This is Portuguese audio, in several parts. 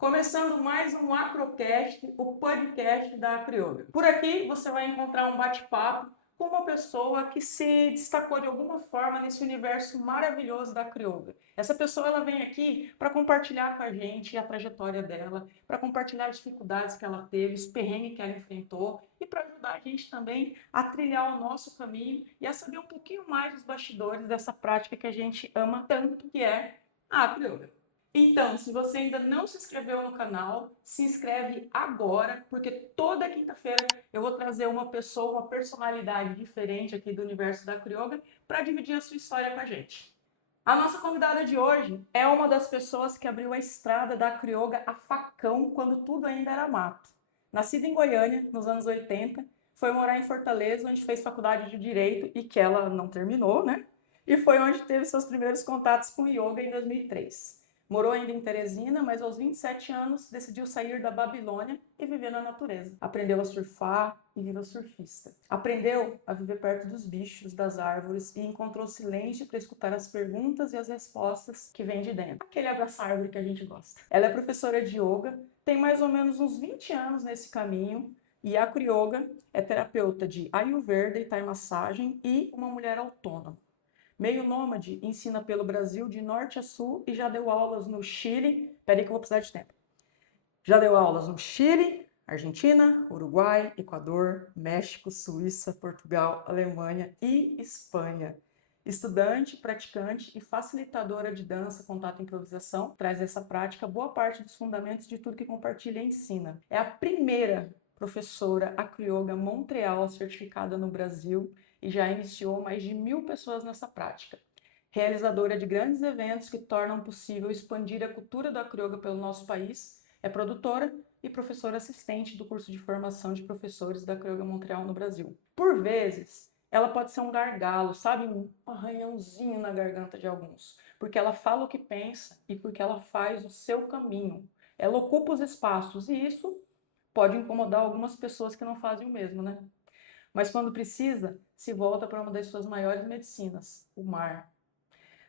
Começando mais um Acrocast, o podcast da Acryoga. Por aqui você vai encontrar um bate-papo com uma pessoa que se destacou de alguma forma nesse universo maravilhoso da Acryoga. Essa pessoa ela vem aqui para compartilhar com a gente a trajetória dela, para compartilhar as dificuldades que ela teve, os perrengues que ela enfrentou e para ajudar a gente também a trilhar o nosso caminho e a saber um pouquinho mais dos bastidores dessa prática que a gente ama tanto, que é a Acryoga. Então, se você ainda não se inscreveu no canal, se inscreve agora, porque toda quinta-feira eu vou trazer uma pessoa, uma personalidade diferente aqui do universo da Acryoga para dividir a sua história com a gente. A nossa convidada de hoje é uma das pessoas que abriu a estrada da Acryoga a facão quando tudo ainda era mato. Nascida em Goiânia, nos anos 80, foi morar em Fortaleza, onde fez faculdade de Direito e que ela não terminou, né? E foi onde teve seus primeiros contatos com yoga em 2003. Morou ainda em Teresina, mas aos 27 anos decidiu sair da Babilônia e viver na natureza. Aprendeu a surfar e virou surfista. Aprendeu a viver perto dos bichos, das árvores e encontrou silêncio para escutar as perguntas e as respostas que vêm de dentro. Aquele abraçar-árvore que a gente gosta. Ela é professora de yoga, tem mais ou menos uns 20 anos nesse caminho e a Acryoga é terapeuta de Ayurveda e Thai massagem e uma mulher autônoma. Meio nômade, ensina pelo Brasil de norte a sul e já deu aulas no Chile. Peraí que eu vou precisar de tempo. Já deu aulas no Chile, Argentina, Uruguai, Equador, México, Suíça, Portugal, Alemanha e Espanha. Estudante, praticante e facilitadora de dança, contato e improvisação, traz essa prática boa parte dos fundamentos de tudo que compartilha e ensina. É a primeira professora Acryoga Montreal certificada no Brasil e já iniciou mais de 1.000 pessoas nessa prática. Realizadora de grandes eventos que tornam possível expandir a cultura da Acryoga pelo nosso país, é produtora e professora assistente do curso de formação de professores da Acryoga Montreal no Brasil. Por vezes, ela pode ser um gargalo, sabe? Um arranhãozinho na garganta de alguns. Porque ela fala o que pensa e porque ela faz o seu caminho. Ela ocupa os espaços e isso pode incomodar algumas pessoas que não fazem o mesmo, né? Mas quando precisa, se volta para uma das suas maiores medicinas, o mar.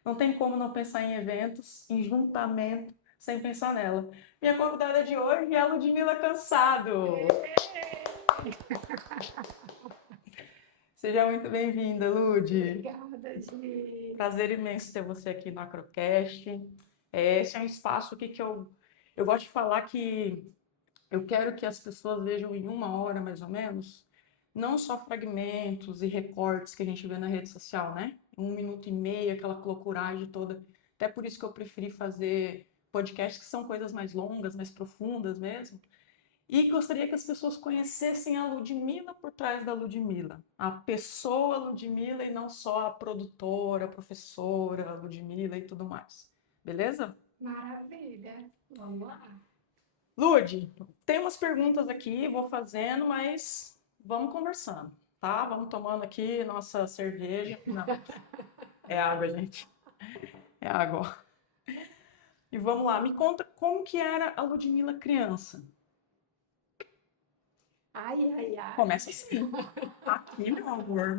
Não tem como não pensar em eventos, em juntamento, sem pensar nela. Minha convidada de hoje é a Ludmila Cansado. Seja muito bem-vinda, Lud. Obrigada, Gi. Prazer imenso ter você aqui no Acrocast. Esse é um espaço aqui que eu gosto de falar que eu quero que as pessoas vejam em 1 hora, mais ou menos, não só fragmentos e recortes que a gente vê na rede social, né? 1 minuto e meio, aquela loucuragem toda. Até por isso que eu preferi fazer podcasts que são coisas mais longas, mais profundas mesmo. E gostaria que as pessoas conhecessem a Ludmila por trás da Ludmila. A pessoa Ludmila e não só a produtora, a professora Ludmila e tudo mais. Beleza? Maravilha. Vamos lá. Lud, tem umas perguntas aqui, vou fazendo, mas vamos conversando, tá? Vamos tomando aqui nossa cerveja. Não, é água, gente. É água. E vamos lá, me conta como que era a Ludmila criança. Ai, ai, ai. Começa assim. Aqui, meu amor,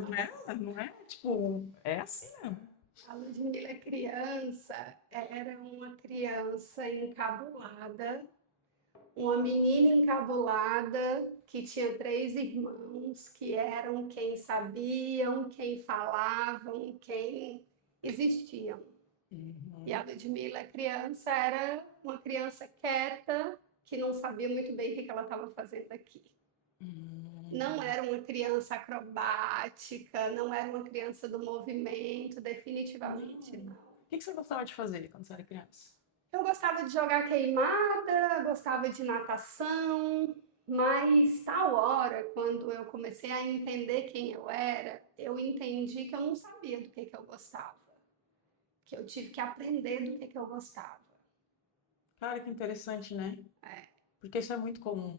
não é tipo, é assim mesmo. A Ludmilla criança era uma criança encabulada, uma menina encabulada que tinha 3 irmãos que eram quem sabiam, quem falavam, quem existiam. E a Uhum. Ludmilla criança era uma criança quieta que não sabia muito bem o que ela estava fazendo aqui. Não Hum. era uma criança acrobática, não era uma criança do movimento, definitivamente Não. não. O que você gostava de fazer quando você era criança? Eu gostava de jogar queimada, gostava de natação, mas tal hora, quando eu comecei a entender quem eu era, eu entendi que eu não sabia do que eu gostava, que eu tive que aprender do que eu gostava. Cara, que interessante, né? É, Porque isso é muito comum.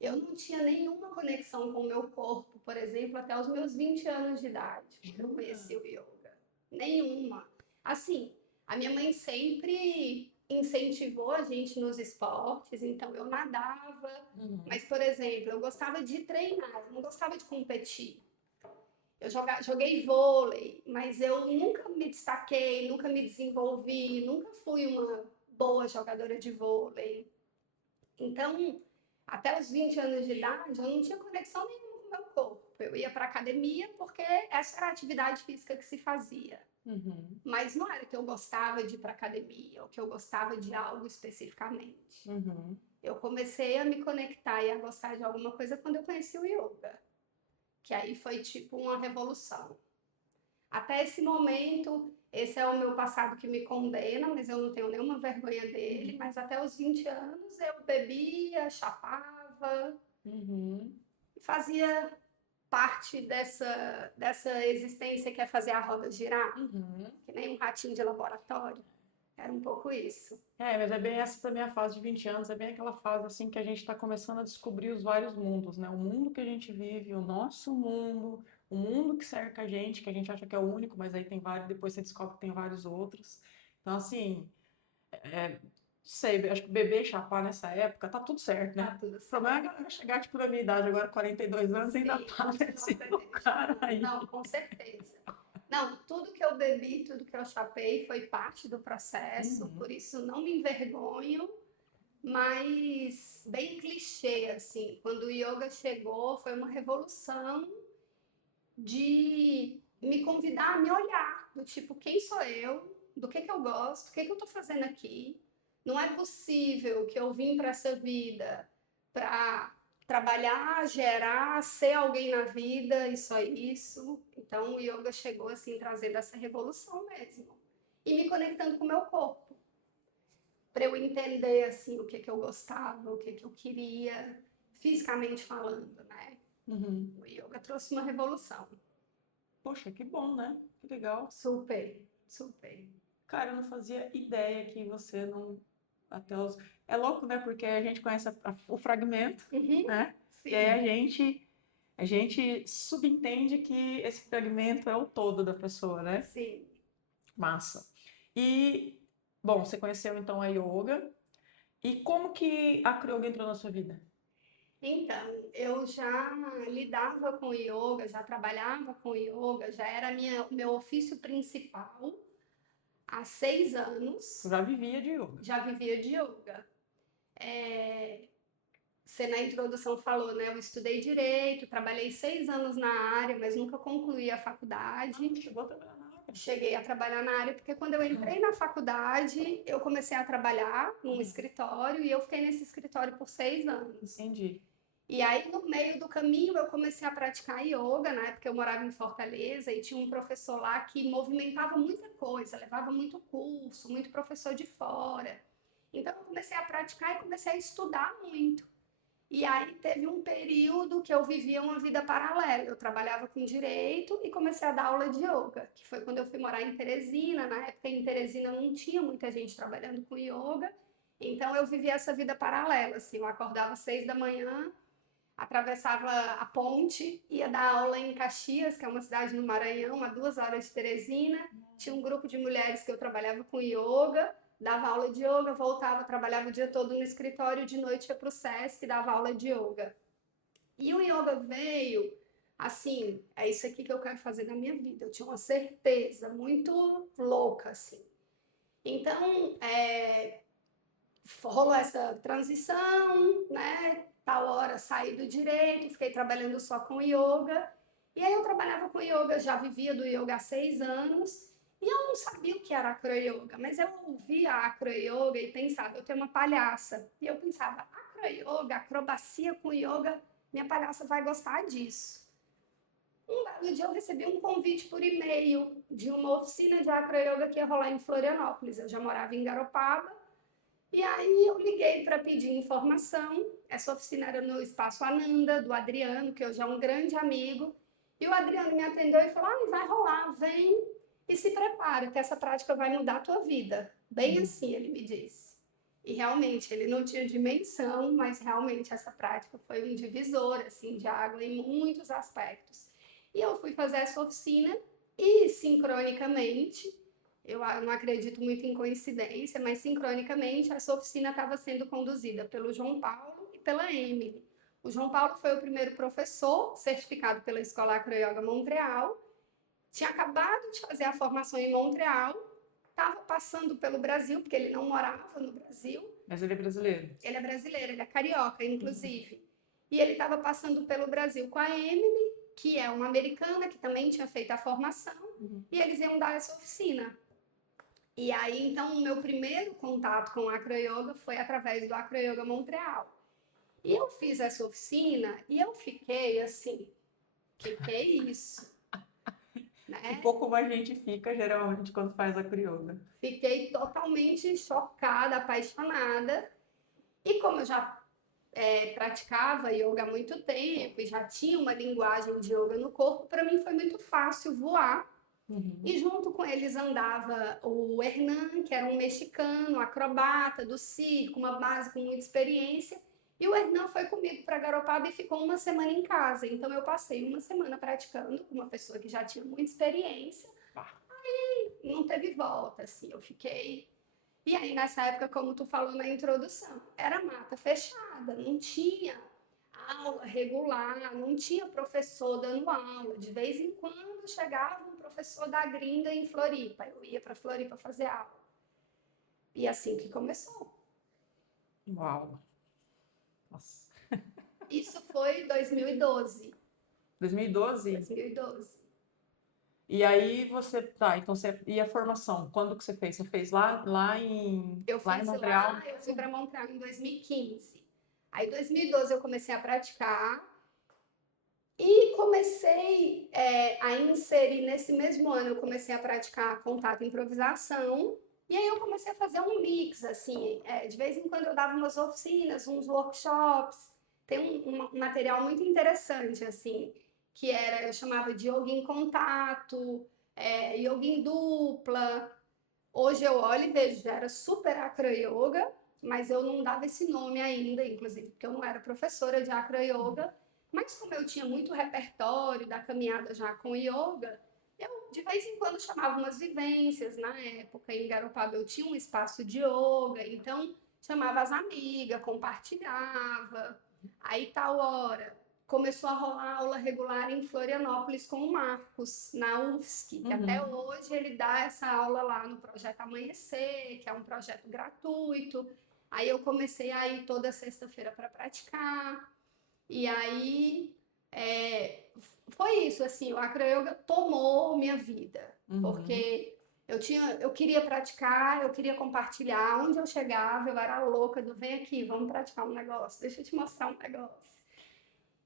eu não tinha nenhuma conexão com o meu corpo, por exemplo, até os meus 20 anos de idade, quando eu Jura? conheci o yoga. Nenhuma. Assim, a minha mãe sempre incentivou a gente nos esportes, então eu nadava, Uhum. mas, por exemplo, eu gostava de treinar, eu não gostava de competir. Eu joguei vôlei, mas eu nunca me destaquei, nunca me desenvolvi, nunca fui uma boa jogadora de vôlei. Então, até os 20 anos de idade, eu não tinha conexão nenhuma com o meu corpo. Eu ia para academia porque essa era a atividade física que se fazia. Uhum. Mas não era que eu gostava de ir para academia ou que eu gostava de algo especificamente. Uhum. Eu comecei a me conectar e a gostar de alguma coisa quando eu conheci o yoga, que aí foi tipo uma revolução. Até esse momento, esse é o meu passado que me condena, mas eu não tenho nenhuma vergonha dele. Mas até os 20 anos eu bebia, chapava, Uhum. fazia parte dessa existência que é fazer a roda girar, Uhum. que nem um ratinho de laboratório. Era um pouco isso. Mas é bem essa também a fase de 20 anos, é bem aquela fase assim que a gente está começando a descobrir os vários mundos, né? O mundo que a gente vive, o nosso mundo, o mundo que cerca a gente, que a gente acha que é o único, mas aí tem vários, depois você descobre que tem vários outros. Então, assim, sei, acho que beber e chapar nessa época tá tudo certo, Tá né? tudo O problema é a certo. galera chegar, tipo, da minha idade, agora 42 anos, ainda Sim, tá nesse continuar lugar bebendo. aí. Não, com certeza. Não, tudo que eu bebi, tudo que eu chapei foi parte do processo, Uhum. por isso não me envergonho, mas bem clichê, assim. Quando o yoga chegou, foi uma revolução de me convidar a me olhar, do tipo, quem sou eu? Do que eu gosto? O que eu tô fazendo aqui? Não é possível que eu vim para essa vida para trabalhar, gerar, ser alguém na vida e só isso. Então o yoga chegou assim trazendo essa revolução mesmo. E me conectando com o meu corpo, para eu entender assim o que eu gostava, o que eu queria, fisicamente falando, né? Uhum. O yoga trouxe uma revolução. Poxa, que bom, né? Que legal. Super, super. Cara, eu não fazia ideia que você não. Até os... É louco, né? Porque a gente conhece o fragmento, Uhum, né? E aí sim, a gente subentende que esse fragmento é o todo da pessoa, né? sim. Massa. E, bom, você conheceu então a yoga. E como que a Acroyoga entrou na sua vida? Então, eu já lidava com yoga, já trabalhava com yoga, já era meu ofício principal há 6 anos, Eu já vivia de yoga. já vivia de yoga. Você na introdução falou, né? Eu estudei direito, trabalhei 6 anos na área, mas nunca concluí a faculdade. Chegou a trabalhar na área. Cheguei a trabalhar na área porque quando eu entrei na faculdade, eu comecei a trabalhar num escritório e eu fiquei nesse escritório por 6 anos. Entendi. E aí, no meio do caminho, eu comecei a praticar yoga, na época eu morava em Fortaleza e tinha um professor lá que movimentava muita coisa, levava muito curso, muito professor de fora. Então, eu comecei a praticar e comecei a estudar muito. E aí, teve um período que eu vivia uma vida paralela. Eu trabalhava com direito e comecei a dar aula de yoga, que foi quando eu fui morar em Teresina. Na época, em Teresina não tinha muita gente trabalhando com yoga. Então, eu vivia essa vida paralela, assim. Eu acordava às 6 da manhã, atravessava a ponte, ia dar aula em Caxias, que é uma cidade no Maranhão, a 2 horas de Teresina. Tinha um grupo de mulheres que eu trabalhava com yoga, dava aula de yoga, voltava, trabalhava o dia todo no escritório, de noite ia para o SESC e dava aula de yoga. E o yoga veio, assim, é isso aqui que eu quero fazer na minha vida. Eu tinha uma certeza muito louca, assim. Então, rolou essa transição, né? Tal hora saí do direito, fiquei trabalhando só com yoga. E aí eu trabalhava com yoga, já vivia do yoga há 6 anos. E eu não sabia o que era acroyoga, mas eu ouvia a acroyoga e pensava, eu tenho uma palhaça. E eu pensava, acroyoga, acrobacia com yoga, minha palhaça vai gostar disso. Um belo dia eu recebi um convite por e-mail de uma oficina de acroyoga que ia rolar em Florianópolis. Eu já morava em Garopaba. E aí eu liguei para pedir informação. Essa oficina era no Espaço Ananda, do Adriano, que hoje é um grande amigo. E o Adriano me atendeu e falou: vai rolar, vem e se prepara, que essa prática vai mudar a tua vida. Bem assim, ele me disse. E realmente, ele não tinha dimensão, mas realmente essa prática foi um divisor assim, de água em muitos aspectos. E eu fui fazer essa oficina e, sincronicamente, eu não acredito muito em coincidência, mas sincronicamente essa oficina estava sendo conduzida pelo João Paulo e pela Emily. O João Paulo foi o primeiro professor certificado pela Escola Acroyoga Montreal, tinha acabado de fazer a formação em Montreal, estava passando pelo Brasil, porque ele não morava no Brasil, Mas ele é brasileiro. Ele é brasileiro, ele é carioca, inclusive. E ele estava passando pelo Brasil com a Emily, que é uma americana que também tinha feito a formação, e eles iam dar essa oficina. E aí, então, o meu primeiro contato com o Acroyoga foi através do Acroyoga Montreal. E eu fiz essa oficina e eu fiquei assim, que é isso? Né? Um pouco mais a gente fica, geralmente, quando faz a crioula. Fiquei totalmente chocada, apaixonada. E como eu já praticava yoga há muito tempo e já tinha uma linguagem de yoga no corpo, para mim foi muito fácil voar. E junto com eles andava o Hernan, que era um mexicano, acrobata do circo, uma base com muita experiência. E o Hernan foi comigo para Garopaba e ficou uma semana em casa. Então eu passei uma semana praticando com uma pessoa que já tinha muita experiência. Aí não teve volta, assim, eu fiquei. E aí nessa época, como tu falou na introdução, era mata fechada, não tinha aula regular, não tinha professor dando aula. De vez em quando chegava um professor da gringa em Floripa, eu ia para Floripa fazer aula. E assim que começou. Uau! Nossa. Isso foi 2012. 2012? 2012. E aí você, tá, então você, e a formação, quando que você fez? Você fez lá em Eu lá em fiz Montreal? lá, eu fui para Montreal em 2015. Aí em 2012 eu comecei a praticar e comecei a inserir, nesse mesmo ano eu comecei a praticar contato e improvisação. E aí eu comecei a fazer um mix, assim, de vez em quando eu dava umas oficinas, uns workshops. Tem um material muito interessante, assim, que era, eu chamava de yoga em contato, yoga em dupla. Hoje eu olho e vejo, já era super acro yoga, mas eu não dava esse nome ainda, inclusive porque eu não era professora de acro yoga. Mas como eu tinha muito repertório da caminhada já com yoga, eu de vez em quando chamava umas vivências. Na época, em Garopaba, eu tinha um espaço de yoga, então chamava as amigas, compartilhava. Aí, tal hora, começou a rolar aula regular em Florianópolis com o Marcos, na UFSC, que até hoje ele dá essa aula lá no Projeto Amanhecer, que é um projeto gratuito. Aí eu comecei a ir toda sexta-feira para praticar. E aí foi isso, assim, o acroyoga tomou minha vida, porque eu queria praticar, eu queria compartilhar. Onde eu chegava, eu era louca do vem aqui, vamos praticar um negócio, deixa eu te mostrar um negócio.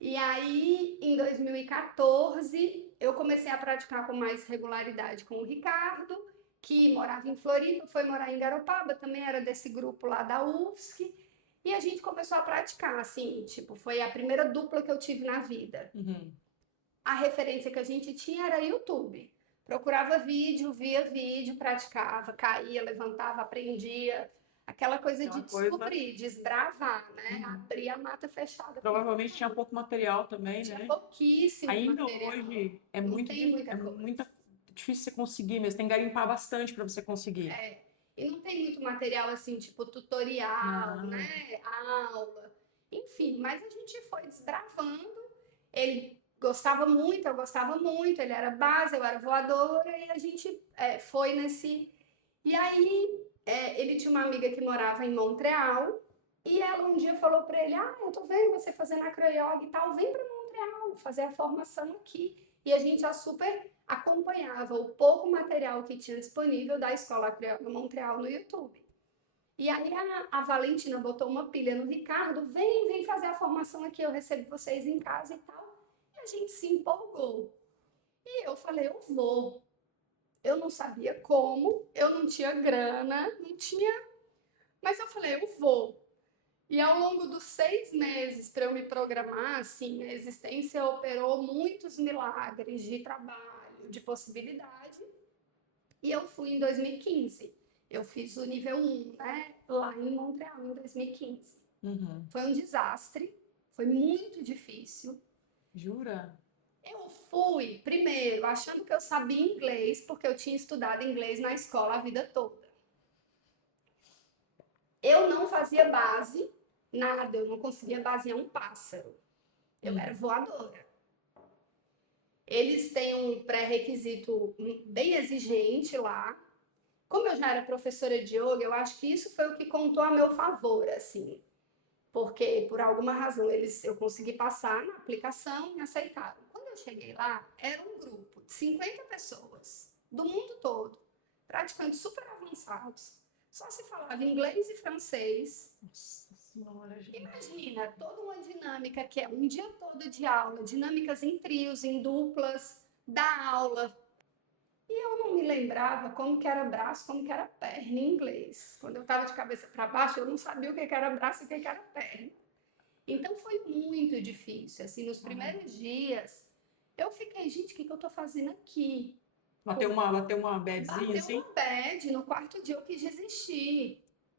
E aí, em 2014, eu comecei a praticar com mais regularidade com o Ricardo, que morava em Floripa, foi morar em Garopaba, também era desse grupo lá da UFSC. E a gente começou a praticar, assim, tipo, foi a primeira dupla que eu tive na vida. A referência que a gente tinha era YouTube. Procurava vídeo, via vídeo, praticava, caía, levantava, aprendia. Aquela coisa de descobrir, desbravar, né? Abrir a mata fechada. Provavelmente tinha pouco material também, Tinha né? pouquíssimo Ainda material. hoje é Não muito tem muita coisa. difícil você conseguir mesmo, tem que garimpar bastante para você conseguir. E não tem muito material assim, tipo tutorial, Não. né? Aula. Enfim, mas a gente foi desbravando. Ele gostava muito, eu gostava muito. Ele era base, eu era voadora. E a gente foi nesse. E aí, ele tinha uma amiga que morava em Montreal. E ela um dia falou para ele: Ah, eu tô vendo você fazendo acroyoga e tal, vem para Montreal fazer a formação aqui. E a gente já super acompanhava o pouco material que tinha disponível da Escola Acroyoga Montreal no YouTube. E aí a Valentina botou uma pilha no Ricardo: vem fazer a formação aqui, eu recebo vocês em casa e tal. E a gente se empolgou. E eu falei: eu vou. Eu não sabia como, eu não tinha grana, não tinha. Mas eu falei: eu vou. E ao longo dos 6 meses para eu me programar, assim, a existência operou muitos milagres de trabalho, de possibilidade. E eu fui em 2015. Eu fiz o nível 1, né, lá em Montreal, em 2015. Foi um desastre, foi muito difícil. Jura? Eu fui, primeiro, achando que eu sabia inglês, porque eu tinha estudado inglês na escola a vida toda. Eu não fazia base, nada, eu não conseguia basear um pássaro. Eu era voadora. Eles têm um pré-requisito bem exigente lá. Como eu já era professora de yoga, eu acho que isso foi o que contou a meu favor, assim. Porque, por alguma razão, eu consegui passar na aplicação e me aceitaram. Quando eu cheguei lá, era um grupo de 50 pessoas, do mundo todo, praticantes super avançados. Só se falava inglês e francês. Nossa senhora, gente. Imagina toda uma dinâmica que é um dia todo de aula, dinâmicas em trios, em duplas, da aula. E eu não me lembrava como que era braço, como que era perna em inglês. Quando eu estava de cabeça para baixo, eu não sabia o que que era braço e o que que era perna. Então foi muito difícil. Assim, nos primeiros dias, eu fiquei, gente, o que que eu estou fazendo aqui? Bateu uma badzinha Bateu assim? uma bad, no quarto dia eu quis desistir.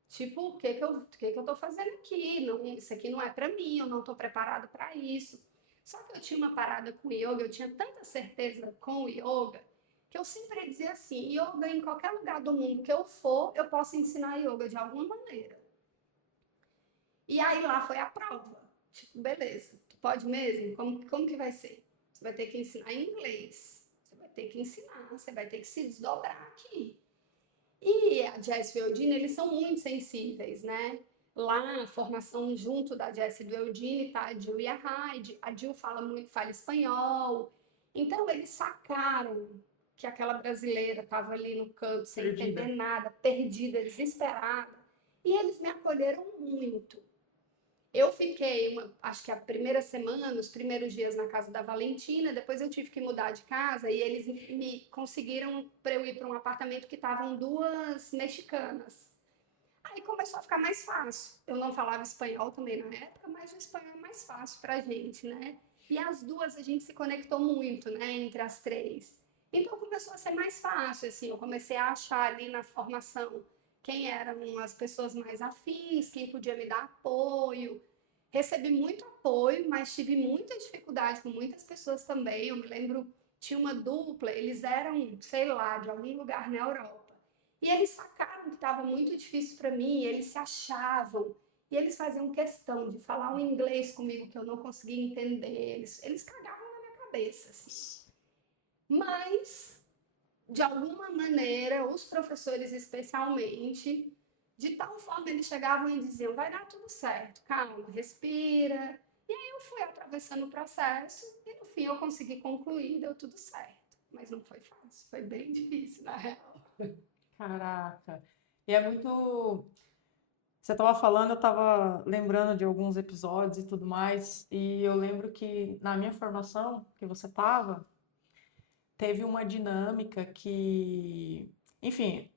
Tipo, o que que eu tô fazendo aqui? Não, isso aqui não é pra mim, eu não tô preparado para isso. Só que eu tinha uma parada com yoga, eu tinha tanta certeza com o yoga, que eu sempre dizia assim, yoga em qualquer lugar do mundo que eu for, eu posso ensinar yoga de alguma maneira. E aí lá foi a prova. Tipo, beleza, tu pode mesmo? Como que vai ser? Você vai ter que ensinar inglês. Você vai ter que ensinar, você vai ter que se desdobrar aqui. E a Jess e o Eudine, eles são muito sensíveis, né? Lá, a formação junto da Jess e do Eudine, tá a Jill e a Heidi. A Jill fala espanhol. Então, eles sacaram que aquela brasileira estava ali no canto, sem Perdida. entender nada, perdida, desesperada. E eles me acolheram muito. Eu fiquei, acho que a primeira semana, os primeiros dias na casa da Valentina, depois eu tive que mudar de casa e eles me conseguiram para eu ir para um apartamento que estavam duas mexicanas. Aí começou a ficar mais fácil. Eu não falava espanhol também na época, mas o espanhol é mais fácil para a gente, né? E as duas a gente se conectou muito, né, entre as três. Então começou a ser mais fácil, assim, eu comecei a achar ali na formação quem eram as pessoas mais afins, quem podia me dar apoio. Recebi muito apoio, mas tive muita dificuldade com muitas pessoas também. Eu me lembro, tinha uma dupla, eles eram, sei lá, de algum lugar na Europa. E eles sacaram que estava muito difícil para mim, eles se achavam. E eles faziam questão de falar um inglês comigo que eu não conseguia entender. Eles cagavam na minha cabeça, assim. Mas de alguma maneira, os professores especialmente, de tal forma eles chegavam e diziam, vai dar tudo certo, calma, respira. E aí eu fui atravessando o processo e no fim eu consegui concluir, deu tudo certo. Mas não foi fácil, foi bem difícil, na real. Caraca. E é muito. Você estava falando, eu estava lembrando de alguns episódios e tudo mais, e eu lembro que na minha formação, que você estava, teve uma dinâmica que, enfim,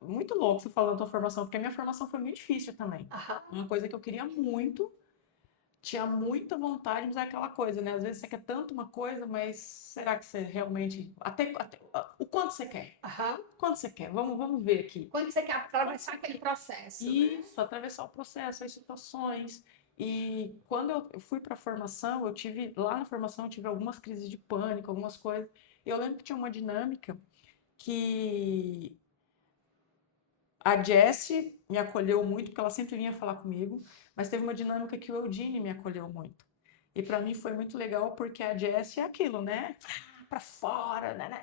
muito louco você falando da tua formação, porque a minha formação foi muito difícil também. Aham. Uma coisa que eu queria muito, tinha muita vontade, mas é aquela coisa, né? Às vezes você quer tanto uma coisa, mas será que você realmente. O quanto você quer? Aham. Quanto você quer? Vamos ver aqui. Quando você quer atravessar aquele processo, né? Isso, atravessar o processo, as situações. E quando eu fui para a formação, lá na formação, eu tive algumas crises de pânico, algumas coisas. E eu lembro que tinha uma dinâmica que a Jessie me acolheu muito, porque ela sempre vinha falar comigo, mas teve uma dinâmica que o Eudine me acolheu muito. E para mim foi muito legal, porque a Jessie é aquilo, né? Para fora, né?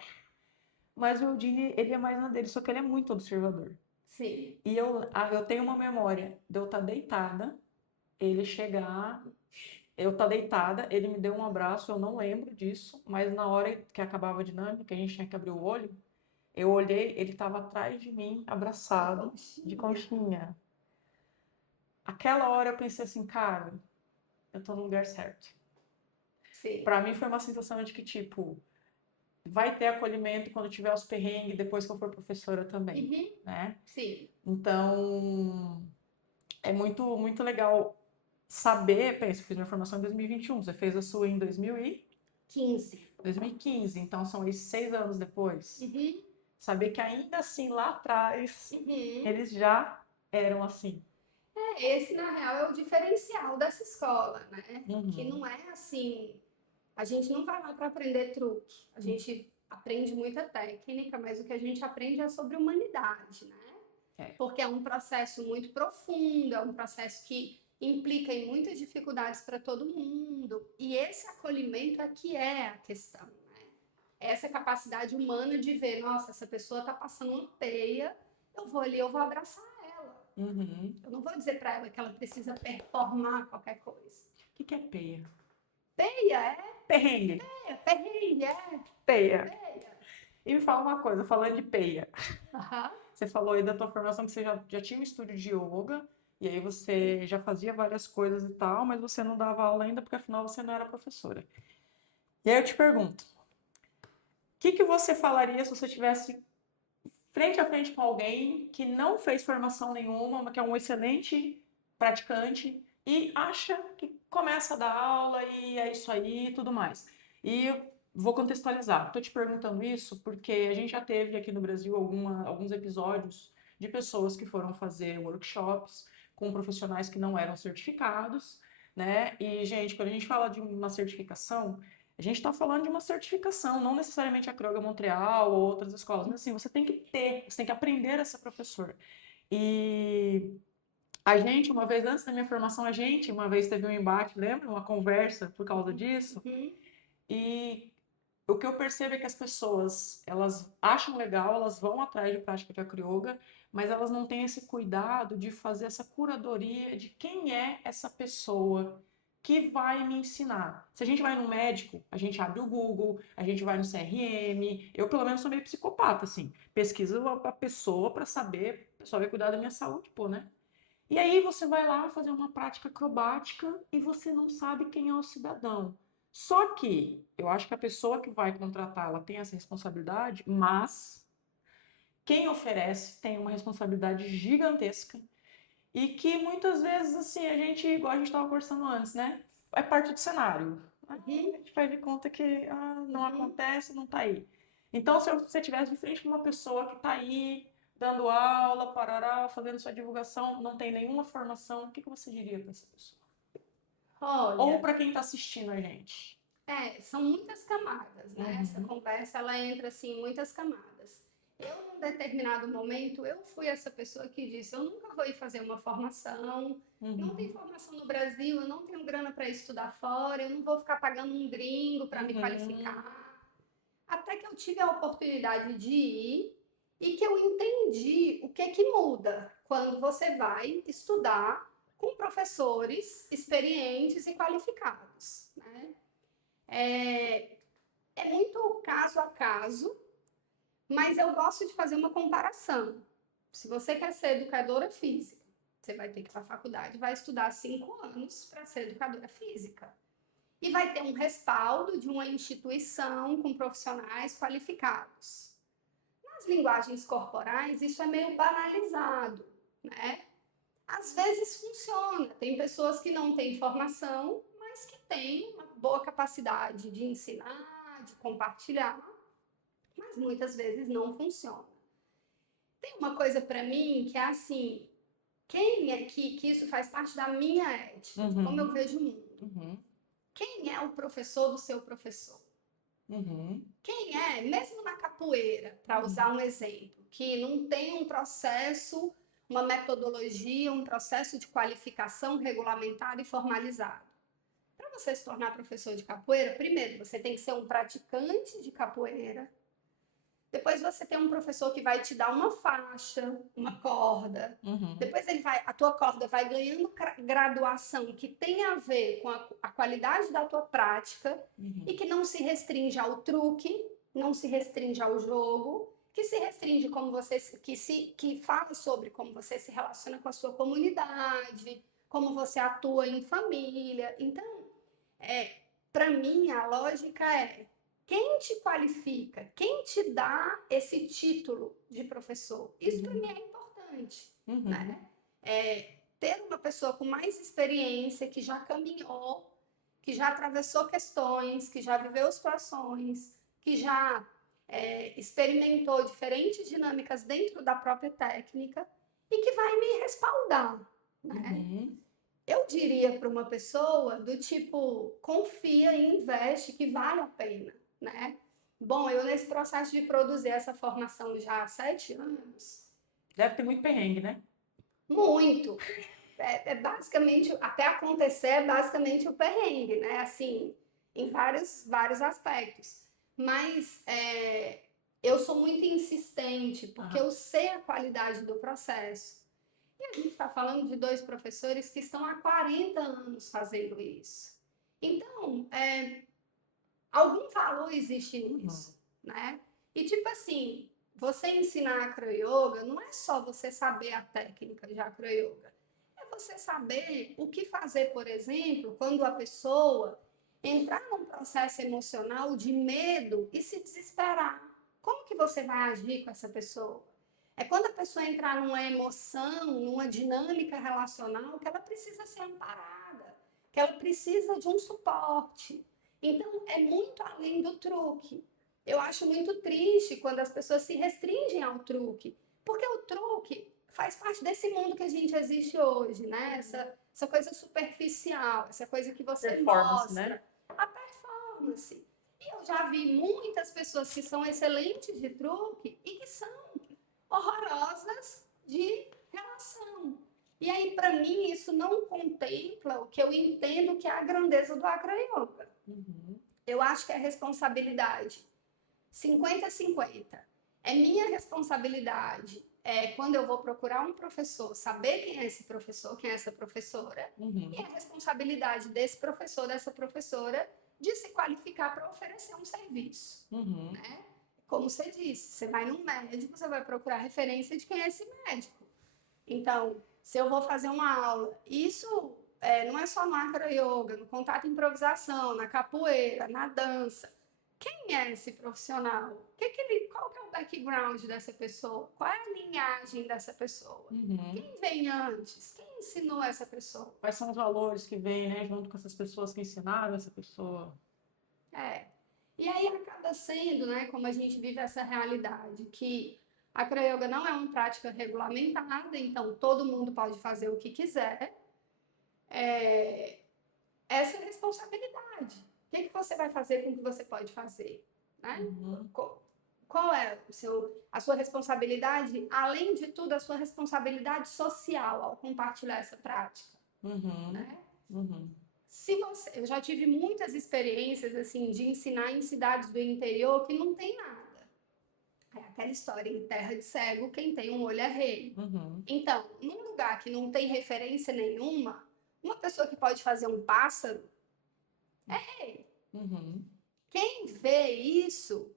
Mas o Eudine, ele é mais na dele, só que ele é muito observador. Sim. E eu tenho uma memória de eu estar deitada, ele chegar, eu estar deitada, ele me deu um abraço, eu não lembro disso, mas na hora que acabava a dinâmica, que a gente tinha que abrir o olho, eu olhei, ele estava atrás de mim, abraçado, de conchinha. Aquela hora eu pensei assim, cara, eu tô no lugar certo. Sim. Pra mim foi uma sensação de que, tipo, vai ter acolhimento quando tiver os perrengues, depois que eu for professora também, Uhum. né? Sim. Então, é muito, muito legal saber, pensa, eu fiz minha formação em 2021, você fez a sua em 15. 2015, então são esses 6 anos depois. Uhum. Saber que ainda assim, lá atrás, Uhum. eles já eram assim. Esse, na real, é o diferencial dessa escola, né? Que Uhum. não é assim, a gente não vai lá para aprender truque, a gente aprende muita técnica, mas o que a gente aprende é sobre humanidade, né? É. Porque é um processo muito profundo, é um processo que implica em muitas dificuldades para todo mundo, e esse acolhimento é que é a questão, né? essa capacidade humana de ver, nossa, essa pessoa está passando uma peia, eu vou ali, eu vou abraçar ela. Uhum. Eu não vou dizer para ela que ela precisa performar qualquer coisa. O que é peia? Peia Perrengue. perrengue, Peia. peia. E me fala uma coisa, falando de peia. Aham. Você falou aí da tua formação que você já tinha um estúdio de yoga, e aí você já fazia várias coisas e tal, mas você não dava aula ainda porque afinal você não era professora. E aí eu te pergunto, o que você falaria se você tivesse frente a frente com alguém que não fez formação nenhuma, mas que é um excelente praticante e acha que começa a dar aula e é isso aí e tudo mais. E eu vou contextualizar. Estou te perguntando isso porque a gente já teve aqui no Brasil alguns episódios de pessoas que foram fazer workshops com profissionais que não eram certificados, né? E, gente, quando a gente fala de uma certificação, a gente está falando de uma certificação, não necessariamente a Kroger Montreal ou outras escolas, mas assim, você tem que ter, você tem que aprender a ser professor. E a gente, uma vez antes da minha formação, uma vez teve um embate, lembra? Uma conversa por causa disso. Uhum. E o que eu percebo é que as pessoas, elas acham legal, elas vão atrás de prática de acroyoga, mas elas não têm esse cuidado de fazer essa curadoria de quem é essa pessoa que vai me ensinar. Se a gente vai no médico, a gente abre o Google, a gente vai no CRM, eu pelo menos sou meio psicopata, assim, pesquiso a pessoa para saber, a pessoa vai cuidar da minha saúde, pô, né? E aí você vai lá fazer uma prática acrobática e você não sabe quem é o cidadão. Só que eu acho que a pessoa que vai contratar, ela tem essa responsabilidade, mas quem oferece tem uma responsabilidade gigantesca e que muitas vezes, assim, a gente, igual a gente estava conversando antes, né? É parte do cenário. A gente faz de conta que não Uhum. acontece, não tá aí. Então, se você tivesse de frente com uma pessoa que tá aí, dando aula, parará, fazendo sua divulgação, não tem nenhuma formação, o que você diria para essa pessoa? Ou Olha, para quem está assistindo a gente? são muitas camadas, né? Essa Uhum, conversa, ela entra, assim, em muitas camadas. Eu, num determinado momento, eu fui essa pessoa que disse, eu nunca vou ir fazer uma formação, não tem uhum, formação no Brasil, eu não tenho grana para estudar fora, eu não vou ficar pagando um gringo para me uhum, qualificar. Até que eu tive a oportunidade de ir e que eu entendi o que que muda quando você vai estudar com professores experientes e qualificados, né? É muito caso a caso, mas eu gosto de fazer uma comparação. Se você quer ser educadora física, você vai ter que ir para a faculdade, vai estudar 5 anos para ser educadora física. E vai ter um respaldo de uma instituição com profissionais qualificados. Nas linguagens corporais, isso é meio banalizado, né? Às vezes funciona. Tem pessoas que não têm formação, mas que têm uma boa capacidade de ensinar, de compartilhar, mas muitas vezes não funciona. Tem uma coisa para mim que é assim, quem é que isso faz parte da minha ética, de como eu uhum, vejo o mundo. uhum, Quem é o professor do seu professor? uhum, Quem é, mesmo na capoeira, para uhum, usar um exemplo, que não tem um processo, uma metodologia, um processo de qualificação regulamentado e formalizado. Para você se tornar professor de capoeira, primeiro você tem que ser um praticante de capoeira. Depois você tem um professor que vai te dar uma faixa, uma corda. uhum, Depois a tua corda vai ganhando graduação que tem a ver com a qualidade da tua prática e uhum, que não se restringe ao truque, não se restringe ao jogo, que se restringe como você que fala sobre como você se relaciona com a sua comunidade, como você atua em família. Então, para mim a lógica é quem te qualifica, quem te dá esse título de professor. Isso para mim uhum, é importante, uhum, né? Ter uma pessoa com mais experiência, que já caminhou, que já atravessou questões, que já viveu situações, que já experimentou diferentes dinâmicas dentro da própria técnica e que vai me respaldar, né? uhum. Eu diria para uma pessoa do tipo, confia e investe que vale a pena, né? Bom, eu nesse processo de produzir essa formação já há 7 anos, Deve ter muito perrengue, né? muito. É basicamente, até acontecer, é basicamente o perrengue, né? Assim, em vários aspectos. mas eu sou muito insistente, porque eu sei a qualidade do processo. E a gente está falando de 2 professores que estão há 40 anos fazendo isso. Então, algum valor existe nisso, né? E tipo assim, você ensinar acroyoga não é só você saber a técnica de acroyoga, é você saber o que fazer, por exemplo, quando a pessoa entrar num processo emocional de medo e se desesperar. Como que você vai agir com essa pessoa? É quando a pessoa entrar numa emoção, numa dinâmica relacional, que ela precisa ser amparada, que ela precisa de um suporte. Então, é muito além do truque. Eu acho muito triste quando as pessoas se restringem ao truque, porque o truque faz parte desse mundo que a gente existe hoje, né? Essa coisa superficial, essa coisa que você Performance, mostra, né? a performance. E eu já vi muitas pessoas que são excelentes de truque e que são horrorosas de relação. E aí, para mim, isso não contempla o que eu entendo que é a grandeza do acroyoga. Eu acho que é responsabilidade 50-50. É minha responsabilidade quando eu vou procurar um professor, saber quem é esse professor, quem é essa professora, e é responsabilidade desse professor, dessa professora, de se qualificar para oferecer um serviço. Né? Como você disse, você vai num médico, você vai procurar referência de quem é esse médico. Então, se eu vou fazer uma aula, isso não é só no acroyoga, no contato improvisação, na capoeira, na dança. Quem é esse profissional? Qual que é o background dessa pessoa? Qual é a linhagem dessa pessoa? Quem vem antes? Quem ensinou essa pessoa? Quais são os valores que vêm, né, junto com essas pessoas que ensinaram essa pessoa? E aí acaba sendo, né, como a gente vive essa realidade, que a acroyoga não é uma prática regulamentada, então todo mundo pode fazer o que quiser. Essa é a responsabilidade. O que você vai fazer com o que você pode fazer? Né? Qual é a sua responsabilidade? Além de tudo, a sua responsabilidade social ao compartilhar essa prática. Né? Eu já tive muitas experiências assim de ensinar em cidades do interior que não tem nada. É aquela história, em terra de cego, quem tem um olho é rei. Então, num lugar que não tem referência nenhuma, uma pessoa que pode fazer um pássaro é rei. Quem vê isso,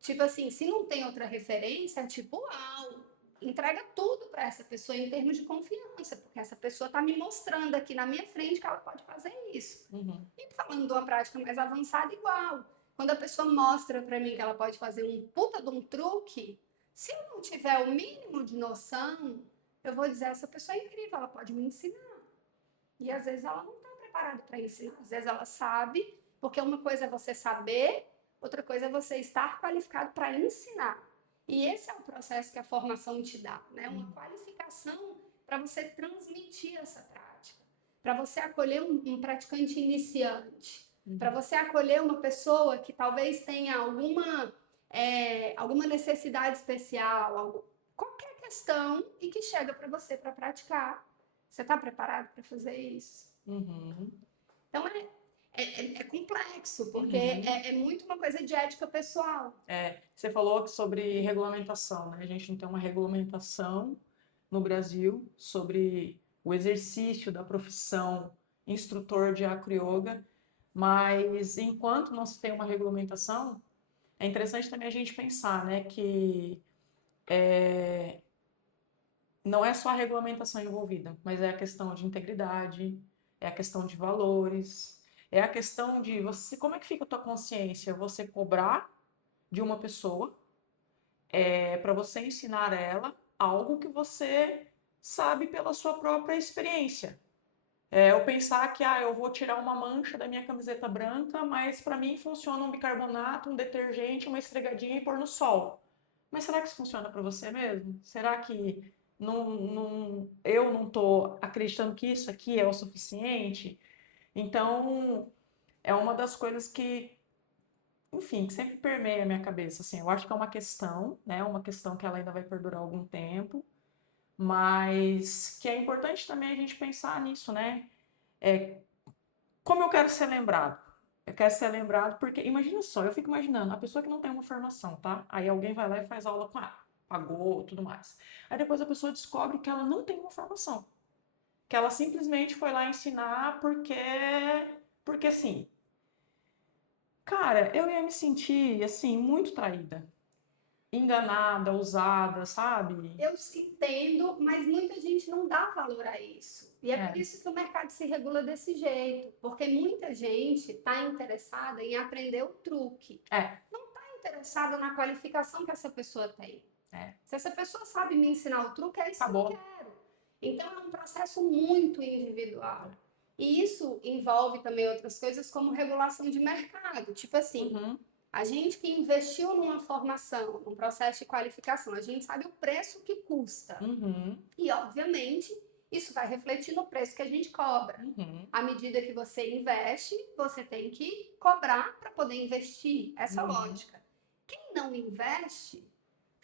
tipo assim, se não tem outra referência, é tipo, uau, entrega tudo para essa pessoa em termos de confiança, porque essa pessoa está me mostrando aqui na minha frente que ela pode fazer isso. E falando de uma prática mais avançada, igual. Quando a pessoa mostra para mim que ela pode fazer um puta de um truque, se eu não tiver o mínimo de noção, eu vou dizer, essa pessoa é incrível, ela pode me ensinar. E às vezes ela não está preparada para ensinar, às vezes ela sabe, porque uma coisa é você saber, outra coisa é você estar qualificado para ensinar. E esse é o processo que a formação te dá, né? Uma qualificação para você transmitir essa prática, para você acolher um praticante iniciante, para você acolher uma pessoa que talvez tenha alguma necessidade especial, qualquer questão e que chega para você para praticar. Você está preparado para fazer isso? Então é complexo, porque é muito uma coisa de ética pessoal. Você falou sobre regulamentação, né? A gente não tem uma regulamentação no Brasil sobre o exercício da profissão instrutor de acroyoga, mas enquanto não se tem uma regulamentação, é interessante também a gente pensar, né, que não é só a regulamentação envolvida, mas é a questão de integridade, é a questão de valores, é a questão de você, como é que fica a tua consciência? Você cobrar de uma pessoa para você ensinar ela algo que você sabe pela sua própria experiência. Eu pensar que eu vou tirar uma mancha da minha camiseta branca, mas para mim funciona um bicarbonato, um detergente, uma esfregadinha e pôr no sol. Mas será que isso funciona para você mesmo? Será que eu não estou acreditando que isso aqui é o suficiente? Então, é uma das coisas que, enfim, que sempre permeia a minha cabeça. Assim, eu acho que é uma questão, né? Uma questão que ela ainda vai perdurar algum tempo, mas que é importante também a gente pensar nisso, né? Como eu quero ser lembrado? Eu quero ser lembrado porque, imagina só, eu fico imaginando, a pessoa que não tem uma formação, tá? Aí alguém vai lá e faz aula com ela, pagou, tudo mais. Aí depois a pessoa descobre que ela não tem uma formação, que ela simplesmente foi lá ensinar porque sim. Cara, eu ia me sentir, assim, muito traída, enganada, usada, sabe? Eu entendo, mas muita gente não dá valor a isso. E é por É, isso que o mercado se regula desse jeito, porque muita gente está interessada em aprender o truque, é, não está interessada na qualificação que essa pessoa tem. é. Se essa pessoa sabe me ensinar o truque, é isso que eu Acabou. quero. Então é um processo muito individual. E isso envolve também outras coisas como regulação de mercado. Tipo assim, Uhum, a gente que investiu numa formação, num processo de qualificação, a gente sabe o preço que custa. uhum, E, obviamente, isso vai refletir no preço que a gente cobra. uhum, À medida que você investe, você tem que cobrar para poder investir. Essa é a uhum, lógica. Quem não investe,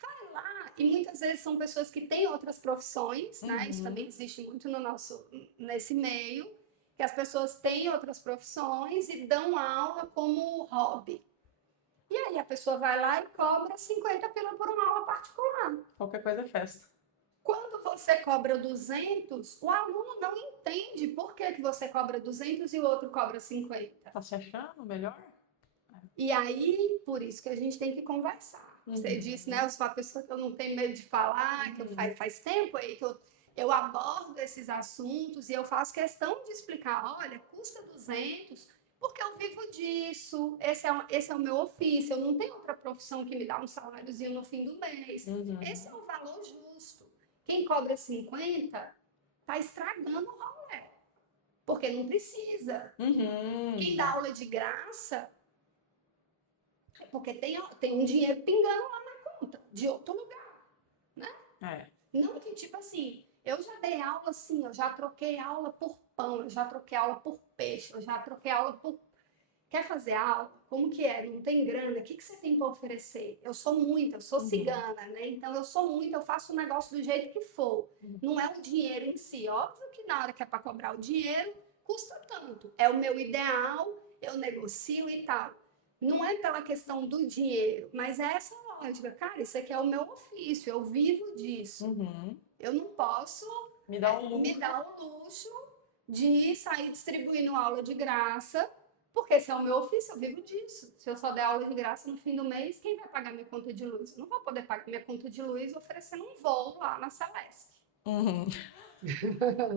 vai lá. E muitas vezes são pessoas que têm outras profissões, né? Isso também uhum. existe muito nesse meio, que as pessoas têm outras profissões e dão aula como hobby. E aí a pessoa vai lá e cobra 50 pila por uma aula particular. Qualquer coisa é festa. Quando você cobra 200, o aluno não entende por que que você cobra 200 e o outro cobra 50. Tá se achando melhor? E aí, por isso que a gente tem que conversar. Você disse, né, Uhum, eu sou uma pessoa que eu não tenho medo de falar, que uhum, faz tempo aí que eu abordo esses assuntos e eu faço questão de explicar, olha, custa 200 porque eu vivo disso, esse é o meu ofício, eu não tenho outra profissão que me dá um saláriozinho no fim do mês. Esse é uhum, o valor justo. Quem cobra 50 está estragando o rolê, porque não precisa. Quem dá uhum. aula de graça é porque tem um dinheiro pingando lá na conta, de outro lugar, né? É. Não que, tipo assim, eu já dei aula assim, eu já troquei aula por pão, eu já troquei aula por peixe, eu já troquei aula por. Quer fazer aula? Como que é? Não tem grana? O que que você tem para oferecer? Eu sou muito, eu sou Uhum, cigana, né? Então eu sou muito, eu faço o negócio do jeito que for. uhum, Não é o dinheiro em si. Óbvio que na hora que é para cobrar o dinheiro, custa tanto. É o meu ideal, eu negocio e tal. Não é pela questão do dinheiro, mas é essa lógica. Cara, isso aqui é o meu ofício, eu vivo disso. uhum. Eu não posso Me dá um me luxo. dar o luxo de sair distribuindo aula de graça, porque esse é o meu ofício, eu vivo disso. Se eu só der aula de graça no fim do mês, quem vai pagar minha conta de luz? Eu não vou poder pagar minha conta de luz oferecendo um voo lá na Celeste. Uhum.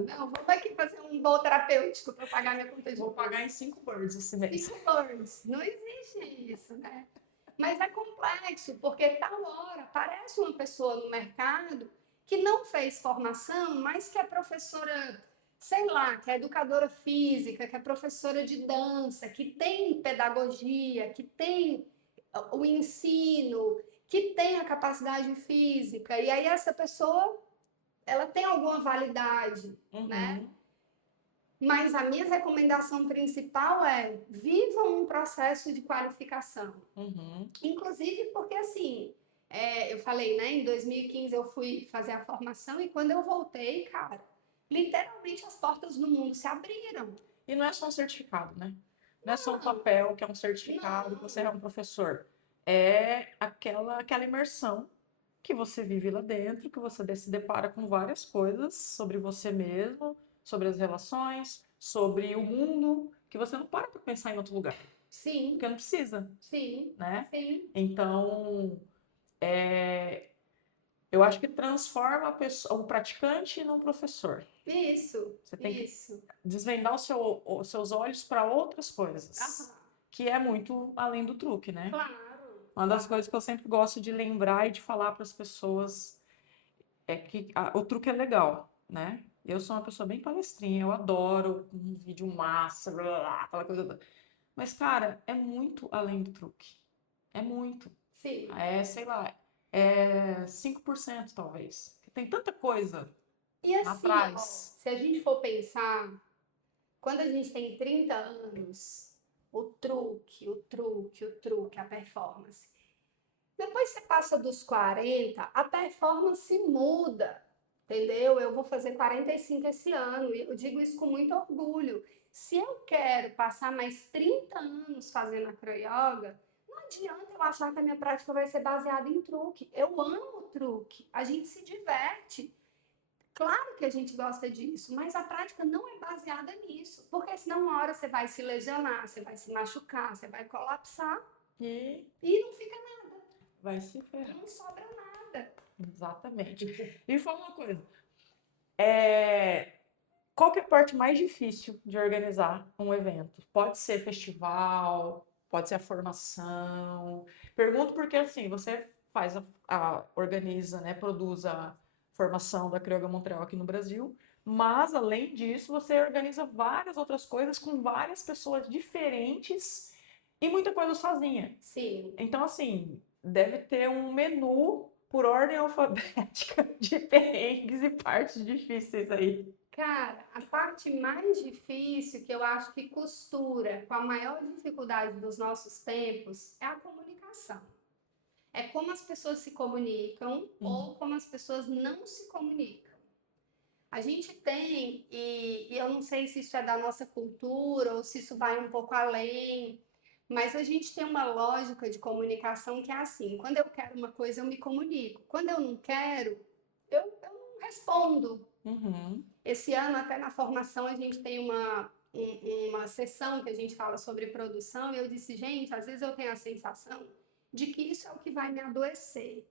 Não, vamos aqui fazer um voo terapêutico para pagar minha conta de Vou luz. pagar em 5 birds esse mês. 5 birds. Não existe isso, né? Mas é complexo, porque tal hora aparece uma pessoa no mercado que não fez formação, mas que é professora, sei lá, que é educadora física, que é professora de dança, que tem pedagogia, que tem o ensino, que tem a capacidade física. E aí essa pessoa, ela tem alguma validade, né? Uhum, Mas a minha recomendação principal é vivam um processo de qualificação. uhum, Inclusive porque, assim, eu falei, né, em 2015 eu fui fazer a formação e quando eu voltei, cara, literalmente as portas do mundo se abriram. e não é só um certificado, né? Não é só um Não, papel que é um certificado que você não, é um professor. É aquela imersão que você vive lá dentro, que você se depara com várias coisas sobre você mesmo, sobre as relações, sobre o mundo, que você não para para pensar em outro lugar, sim, porque não precisa, sim, né? sim, Então, é, eu acho que transforma o praticante num professor. isso, Você tem que isso, desvendar os seus olhos para outras coisas, aham, que é muito além do truque, né? claro, Uma das claro, coisas que eu sempre gosto de lembrar e de falar para as pessoas é que o truque é legal, né? Eu sou uma pessoa bem palestrinha, eu adoro um vídeo massa, blá, blá, blá, aquela coisa. Mas, cara, é muito além do truque. É muito. sim. Sei lá, é 5% talvez. Tem tanta coisa E assim, ó, atrás. se a gente for pensar, quando a gente tem 30 anos, o truque, a performance. Depois você passa dos 40, a performance muda, entendeu? Eu vou fazer 45 esse ano e eu digo isso com muito orgulho. Se eu quero quero passar mais 30 anos fazendo acroyoga, não adianta eu achar que a minha prática vai ser baseada em truque. Eu amo truque, a gente se diverte. Claro que a gente gosta disso, mas a prática não é baseada nisso, porque senão uma hora você vai se lesionar, você vai se machucar, você vai colapsar E e não fica vai se ferrar. não sobra nada. Exatamente. E fala uma coisa. Qual que é a parte mais difícil de organizar um evento? Pode ser festival, pode ser a formação. Pergunto porque assim, você faz organiza, né, produz a formação da Crioga Montreal aqui no Brasil, mas além disso, você organiza várias outras coisas com várias pessoas diferentes e muita coisa sozinha. Sim. Então, assim, deve ter um menu por ordem alfabética de perrengues e partes difíceis aí. Cara, a parte mais difícil que eu acho que costura com a maior dificuldade dos nossos tempos é a comunicação. É como as pessoas se comunicam ou como as pessoas não se comunicam. A gente tem, e eu não sei se isso é da nossa cultura ou se isso vai um pouco além, mas a gente tem uma lógica de comunicação que é assim: quando eu quero uma coisa, eu me comunico, quando eu não quero, eu não respondo. Uhum. Esse ano, até na formação, a gente tem uma sessão que a gente fala sobre produção, e eu disse, gente, às vezes eu tenho a sensação de que isso é o que vai me adoecer.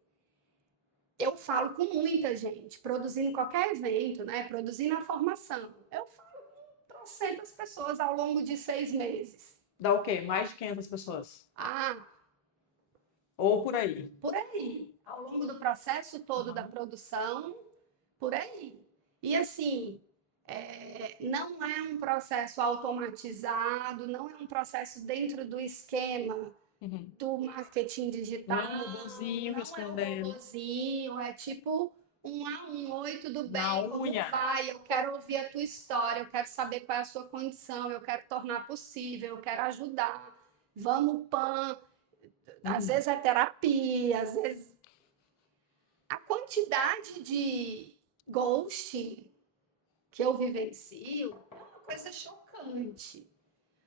Eu falo com muita gente, produzindo qualquer evento, né? Produzindo a formação. Eu falo com trocentas pessoas ao longo de 6 meses. Dá o quê? Mais de 500 pessoas? Ah, Ou por aí? por aí. Ao longo do processo todo da produção, por aí. E assim, não é um processo automatizado, não é um processo dentro do esquema do marketing digital. Não é um robozinho não é um respondendo. robozinho, é tipo um a um, oi, tudo Na bem, como unha. vai? Eu quero ouvir a tua história, eu quero saber qual é a sua condição, eu quero tornar possível, eu quero ajudar. Vamos, PAN. Às vezes é terapia, às vezes... A quantidade de ghosting que eu vivencio é uma coisa chocante.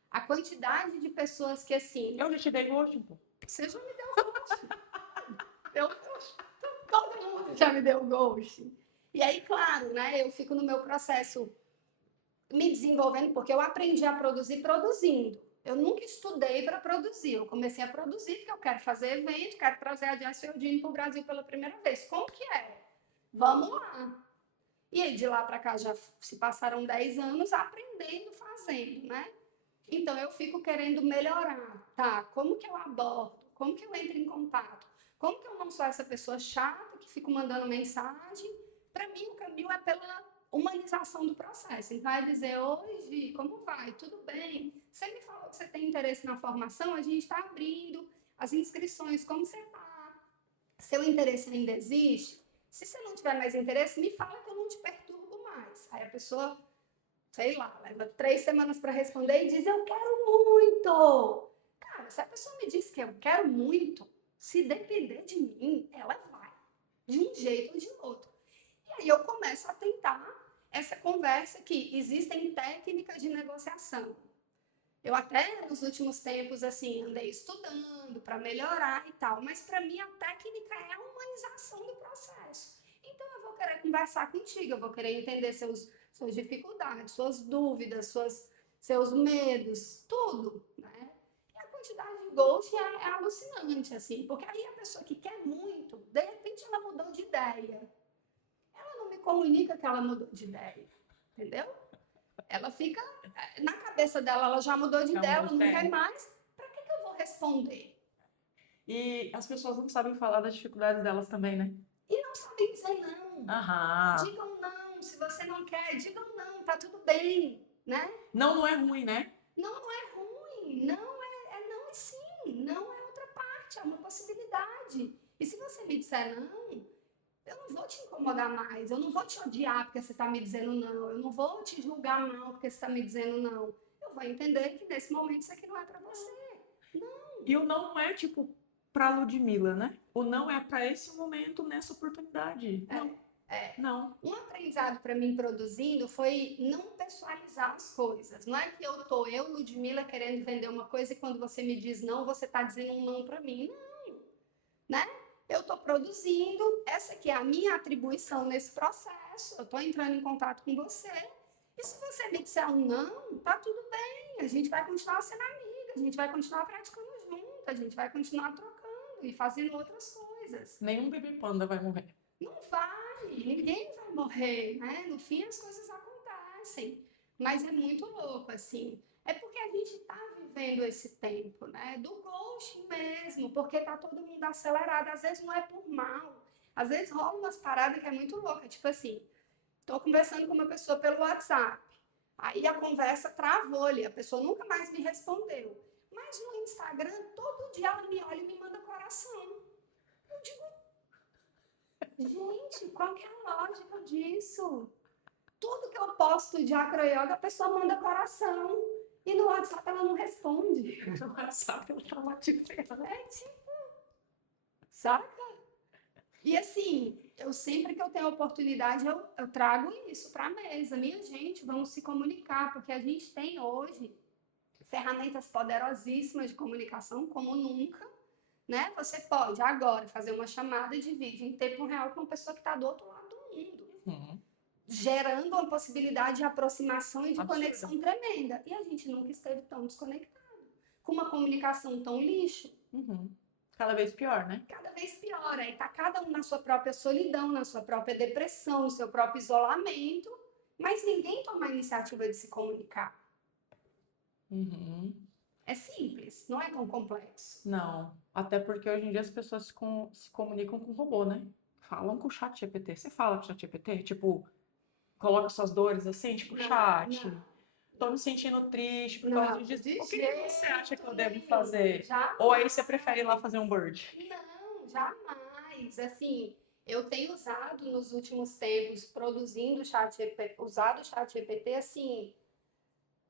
A quantidade de pessoas que, assim, Eu já te dei gosto, pô. você já me deu ghost. Todo mundo já me deu ghost. E aí, claro, né, eu fico no meu processo me desenvolvendo, porque eu aprendi a produzir produzindo. Eu nunca estudei para produzir. Eu comecei a produzir porque eu quero fazer evento, quero trazer a Jess Feldini para o Brasil pela primeira vez. Como que é? Vamos lá. E aí, de lá para cá, já se passaram 10 anos aprendendo, fazendo, né? Então, eu fico querendo melhorar, tá? Como que eu abordo? Como que eu entro em contato? Como que eu não sou essa pessoa chata que fica mandando mensagem? Para mim, o caminho é pela humanização do processo. Então, é dizer, hoje, como vai? Tudo bem? Você me falou que você tem interesse na formação, a gente está abrindo as inscrições, como você está? Seu interesse ainda existe? Se você não tiver mais interesse, me fala que eu não te perturbo mais. Aí a pessoa, sei lá, leva 3 semanas para responder e diz, eu quero muito. Cara, se a pessoa me diz que eu quero muito, se depender de mim, ela vai. De um jeito ou de outro. E aí eu começo a tentar essa conversa que existem técnicas de negociação. Eu até nos últimos tempos assim andei estudando para melhorar e tal, mas para mim a técnica é a humanização do processo. Então eu vou querer conversar contigo, eu vou querer entender suas dificuldades, suas dúvidas, seus medos, tudo, né? E a quantidade de ghost é alucinante assim, porque aí a pessoa que quer muito, de repente ela mudou de ideia. Ela não me comunica que ela mudou de ideia, entendeu? Ela fica, na cabeça dela, ela já mudou de ideia, ela não quer mais, para que eu vou responder? E as pessoas não sabem falar das dificuldades delas também, né? E não sabem dizer não. Aham. Digam não, se você não quer, digam não, tá tudo bem, né? Não, não é ruim, né? Não, não é ruim, não é não e sim, não é outra parte, é uma possibilidade. E se você me disser não, eu não vou te incomodar mais, eu não vou te odiar porque você está me dizendo não, eu não vou te julgar mal porque você está me dizendo não. Eu vou entender que nesse momento isso aqui não é para você. Não. E o não é tipo pra Ludmilla, né? O não é pra esse momento, nessa oportunidade. Não. Não. Um aprendizado para mim produzindo foi não pessoalizar as coisas. Não é que eu, Ludmila, querendo vender uma coisa e quando você me diz não, você está dizendo um não para mim. Não, né? Eu estou produzindo, essa aqui é a minha atribuição nesse processo, eu estou entrando em contato com você. E se você me disser um não, tá tudo bem, a gente vai continuar sendo amiga, a gente vai continuar praticando junto, a gente vai continuar trocando e fazendo outras coisas. Nenhum bebê panda vai morrer. Não vai, ninguém vai morrer, né? No fim as coisas acontecem, mas é muito louco, assim. É porque a gente está vivendo esse tempo, né? Do ghosting mesmo, porque tá todo mundo acelerado. Às vezes não é por mal, às vezes rola umas paradas que é muito louca, tipo assim, tô conversando com uma pessoa pelo WhatsApp, aí a conversa travou ali, a pessoa nunca mais me respondeu. Mas no Instagram, todo dia ela me olha e me manda coração. Eu digo, gente, qual que é a lógica disso? Tudo que eu posto de acroyoga, a pessoa manda coração. E no WhatsApp ela não responde. No WhatsApp ela tá lá te ferrando. É tipo, saca? E assim, eu sempre que eu tenho oportunidade, eu trago isso para a mesa. Minha gente, vamos se comunicar, porque a gente tem hoje ferramentas poderosíssimas de comunicação, como nunca. Né? Você pode agora fazer uma chamada de vídeo em tempo real com uma pessoa que está do outro lado do mundo, gerando uma possibilidade de aproximação e de Absurda. conexão tremenda. E a gente nunca esteve tão desconectado, com uma comunicação tão lixo. Cada vez pior, né? Cada vez pior. Aí tá cada um na sua própria solidão, na sua própria depressão, no seu próprio isolamento, mas ninguém toma a iniciativa de se comunicar. É simples, não é tão complexo. Não, até porque hoje em dia as pessoas se comunicam com robô, né? Falam com o chat GPT. Você fala com o chat GPT? Tipo, coloca suas dores assim, tipo, chat. Tô me sentindo triste por causa disso. O que você acha que eu devo fazer? Jamais. Ou aí você prefere ir lá fazer um Word? Não, jamais. Assim, eu tenho usado nos últimos tempos, produzindo usado o chat GPT, assim,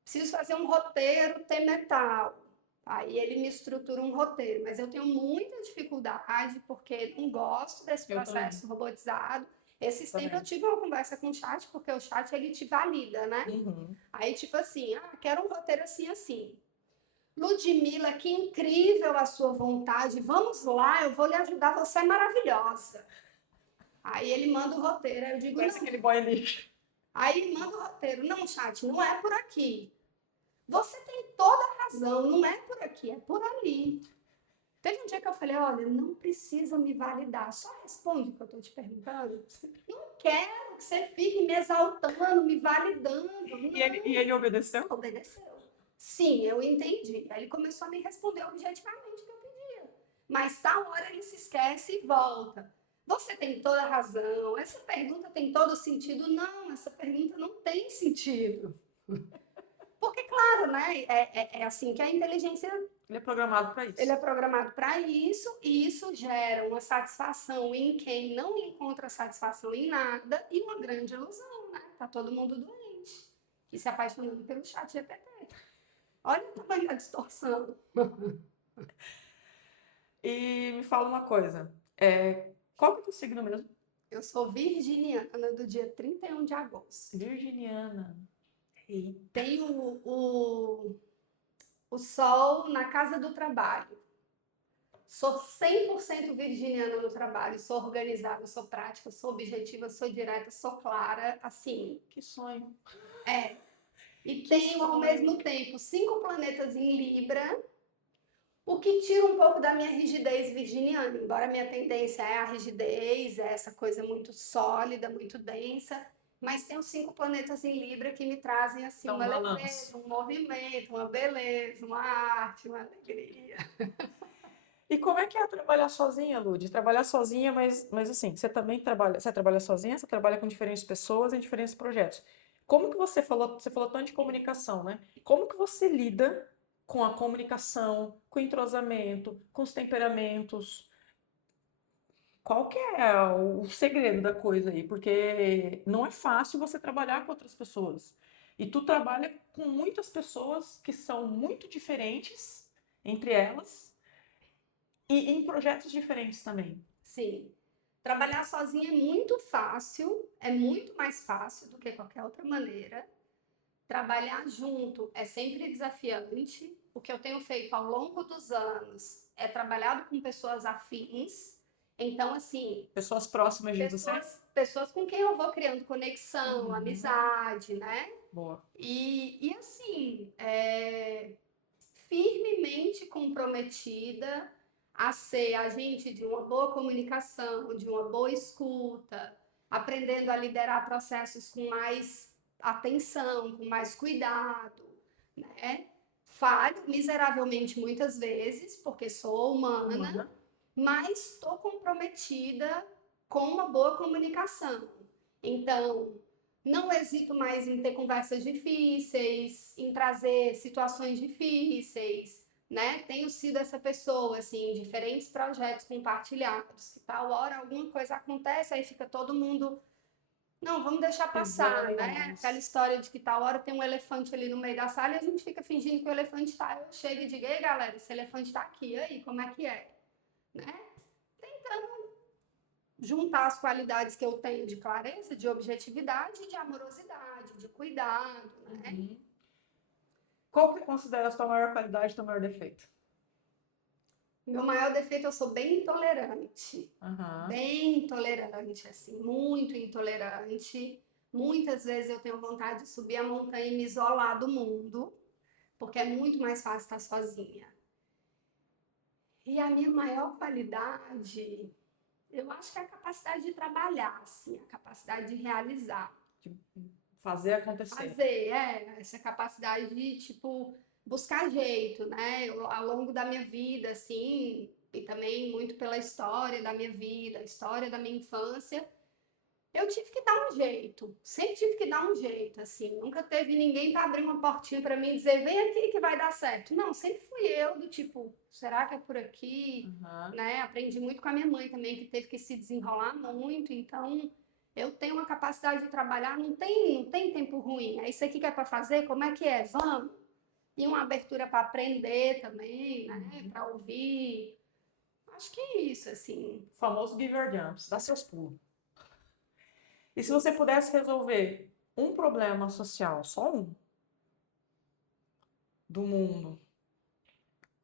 preciso fazer um roteiro temetal. Aí ele me estrutura um roteiro, mas eu tenho muita dificuldade porque não gosto desse processo robotizado. Esses tempos eu tive uma conversa com o chat, porque o chat ele te valida, né? Aí tipo assim, quero um roteiro assim, assim. Ludmila, que incrível a sua vontade, vamos lá, eu vou lhe ajudar, você é maravilhosa. Aí ele manda o roteiro, aí eu digo, Parece não. aquele boy lixo. Aí ele manda o roteiro, não, chat, não é por aqui. Você tem toda a razão, não é por aqui, é por ali. Teve um dia que eu falei, olha, não precisa me validar, só responde o que eu estou te perguntando. Não quero que você fique me exaltando, me validando. E ele obedeceu? Obedeceu. Sim, eu entendi. Aí ele começou a me responder objetivamente o que eu pedia. Mas tal hora ele se esquece e volta. Você tem toda a razão, essa pergunta tem todo sentido. Não, essa pergunta não tem sentido. Porque, claro, né? É assim que a inteligência... Ele é programado para isso. Ele é programado para isso, e isso gera uma satisfação em quem não encontra satisfação em nada e uma grande ilusão, né? Tá todo mundo doente e se apaixonando pelo chat GPT. Olha o tamanho da distorção. E me fala uma coisa, qual que é o teu signo mesmo? Eu sou virginiana do dia 31 de agosto. Virginiana. Tenho o sol na casa do trabalho. Sou 100% virginiana no trabalho. Sou organizada, sou prática, sou objetiva, sou direta, sou clara. Assim. Que sonho. E tenho, ao mesmo tempo, 5 planetas em Libra, o que tira um pouco da minha rigidez virginiana. Embora a minha tendência é a rigidez, é essa coisa muito sólida, muito densa, mas tenho 5 planetas em Libra que me trazem assim uma leveza, um movimento, uma beleza, uma arte, uma alegria. E como é que é trabalhar sozinha, Lud? Trabalhar sozinha, mas assim, você também trabalha sozinha, você trabalha com diferentes pessoas em diferentes projetos. Como que você falou tanto de comunicação, né? Como que você lida com a comunicação, com o entrosamento, com os temperamentos? Qual que é o segredo da coisa aí? Porque não é fácil você trabalhar com outras pessoas. E tu trabalha com muitas pessoas que são muito diferentes entre elas e em projetos diferentes também. Sim. Trabalhar sozinha é muito fácil, é muito mais fácil do que qualquer outra maneira. Trabalhar junto é sempre desafiante. O que eu tenho feito ao longo dos anos é trabalhado com pessoas afins. Então, assim, Pessoas próximas de você? pessoas com quem eu vou criando conexão, amizade, né? Boa. E assim, firmemente comprometida a ser agente de uma boa comunicação, de uma boa escuta, aprendendo a liderar processos com mais atenção, com mais cuidado, né? Falho miseravelmente muitas vezes, porque sou humana, mas estou comprometida com uma boa comunicação. Então, não hesito mais em ter conversas difíceis, em trazer situações difíceis, né? Tenho sido essa pessoa, assim, em diferentes projetos compartilhados, que tal hora alguma coisa acontece, aí fica todo mundo, não, vamos deixar passar, né? Aquela história de que tal hora tem um elefante ali no meio da sala e a gente fica fingindo que o elefante está. Eu chego e digo, ei, galera, esse elefante está aqui, aí, como é que é? Né? Juntar as qualidades que eu tenho de clareza, de objetividade, de amorosidade, de cuidado, né? Qual que considera a sua maior qualidade e seu maior defeito? Meu maior defeito, eu sou bem intolerante. Bem intolerante, assim, muito intolerante. Muitas vezes eu tenho vontade de subir a montanha e me isolar do mundo, porque é muito mais fácil estar sozinha. E a minha maior qualidade, eu acho que é a capacidade de trabalhar, assim, a capacidade de realizar. De fazer acontecer. Fazer, essa capacidade de, tipo, buscar jeito, né? Eu, ao longo da minha vida, assim, e também muito pela história da minha vida, a história da minha infância, eu tive que dar um jeito, sempre tive que dar um jeito, assim, nunca teve ninguém para abrir uma portinha para mim e dizer, vem aqui que vai dar certo. Não, sempre fui eu do tipo, será que é por aqui? Né? Aprendi muito com a minha mãe também, que teve que se desenrolar muito, então eu tenho uma capacidade de trabalhar, não tem tempo ruim. É isso aqui que é para fazer, como é que é? Vamos! E uma abertura para aprender também, né? Para ouvir. Acho que é isso, assim. O famoso give your jumps, dá seus pulos. E se você pudesse resolver um problema social, só um, do mundo,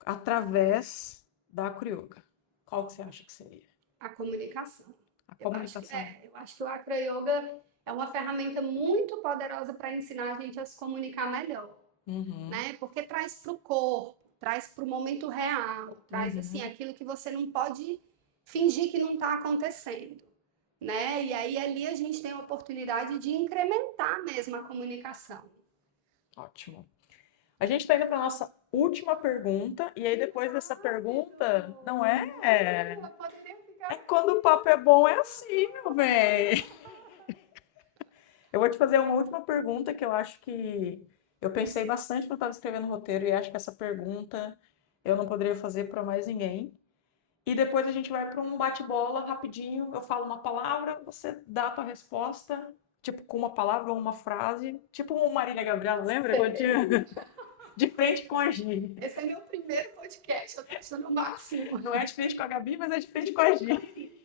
através da Acroyoga, qual que você acha que seria? A comunicação. A comunicação. Eu acho que o Acroyoga é uma ferramenta muito poderosa para ensinar a gente a se comunicar melhor, né? Porque traz para o corpo, traz para o momento real, traz assim aquilo que você não pode fingir que não está acontecendo, né? E aí ali a gente tem a oportunidade de incrementar mesmo a comunicação. Ótimo. A gente está indo para a nossa última pergunta, e aí depois dessa pergunta, não é? É quando o papo é bom, é assim, meu bem. Eu vou te fazer uma última pergunta que eu acho que eu pensei bastante quando estava escrevendo o roteiro, e acho que essa pergunta eu não poderia fazer para mais ninguém. E depois a gente vai para um bate-bola rapidinho. Eu falo uma palavra, você dá a tua resposta, tipo com uma palavra ou uma frase, tipo o Marília Gabriela, lembra? Quando tinha de frente com a Gi. Esse é meu primeiro podcast, eu tô achando o máximo. Não é de frente com a Gabi, mas é de frente com a Gi.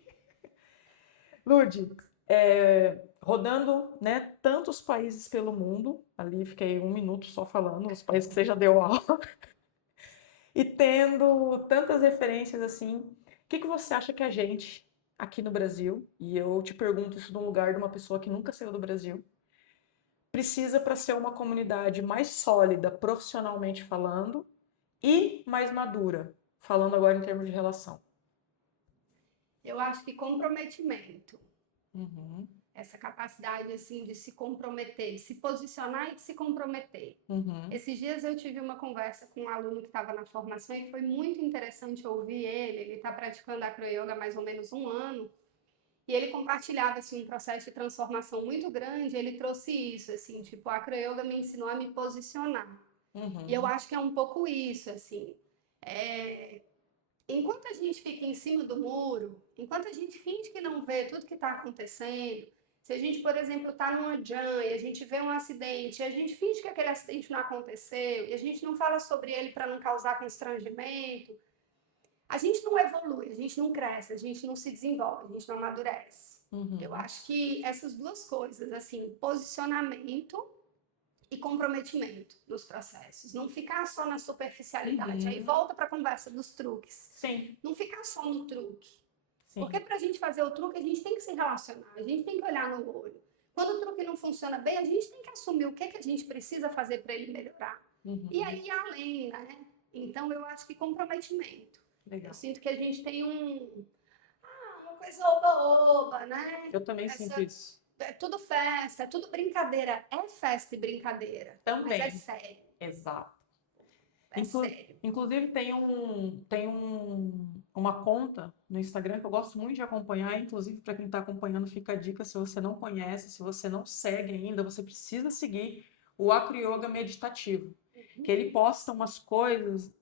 Lud, rodando, né, tantos países pelo mundo, ali fiquei 1 minuto só falando, os países que você já deu aula, e tendo tantas referências assim, o que você acha que a gente, aqui no Brasil, e eu te pergunto isso de um lugar de uma pessoa que nunca saiu do Brasil, precisa para ser uma comunidade mais sólida, profissionalmente falando, e mais madura, falando agora em termos de relação? Eu acho que comprometimento. Essa capacidade, assim, de se comprometer, de se posicionar e de se comprometer. Esses dias eu tive uma conversa com um aluno que estava na formação e foi muito interessante ouvir ele. Ele está praticando Acroyoga há mais ou menos 1 ano. E ele compartilhava, assim, um processo de transformação muito grande. Ele trouxe isso, assim, tipo, a Acroyoga me ensinou a me posicionar. E eu acho que é um pouco isso, assim. Enquanto a gente fica em cima do muro, enquanto a gente finge que não vê tudo que está acontecendo, se a gente, por exemplo, está numa jam e a gente vê um acidente, e a gente finge que aquele acidente não aconteceu, e a gente não fala sobre ele para não causar constrangimento, a gente não evolui, a gente não cresce, a gente não se desenvolve, a gente não amadurece. Eu Uhum. acho que essas duas coisas, assim, posicionamento e comprometimento nos processos. Não ficar só na superficialidade. Aí Uhum. volta para a conversa dos truques. Sim, Não ficar só no truque. Porque sim. para a gente fazer o truque, a gente tem que se relacionar, a gente tem que olhar no olho. Quando o truque não funciona bem, a gente tem que assumir o que a gente precisa fazer para ele melhorar. E Uhum. aí, além, né? Então, eu acho que comprometimento. Eu Legal. sinto que a gente tem uma coisa oba-oba, né? Eu também sinto Essa, isso. é tudo festa, é tudo brincadeira. É festa e brincadeira, mas é Também. sério, Exato. é sério. Inclusive, uma conta no Instagram que eu gosto muito de acompanhar, inclusive para quem está acompanhando, fica a dica, se você não conhece, se você não segue ainda, você precisa seguir o Acro Yoga Meditativo, que ele posta umas coisas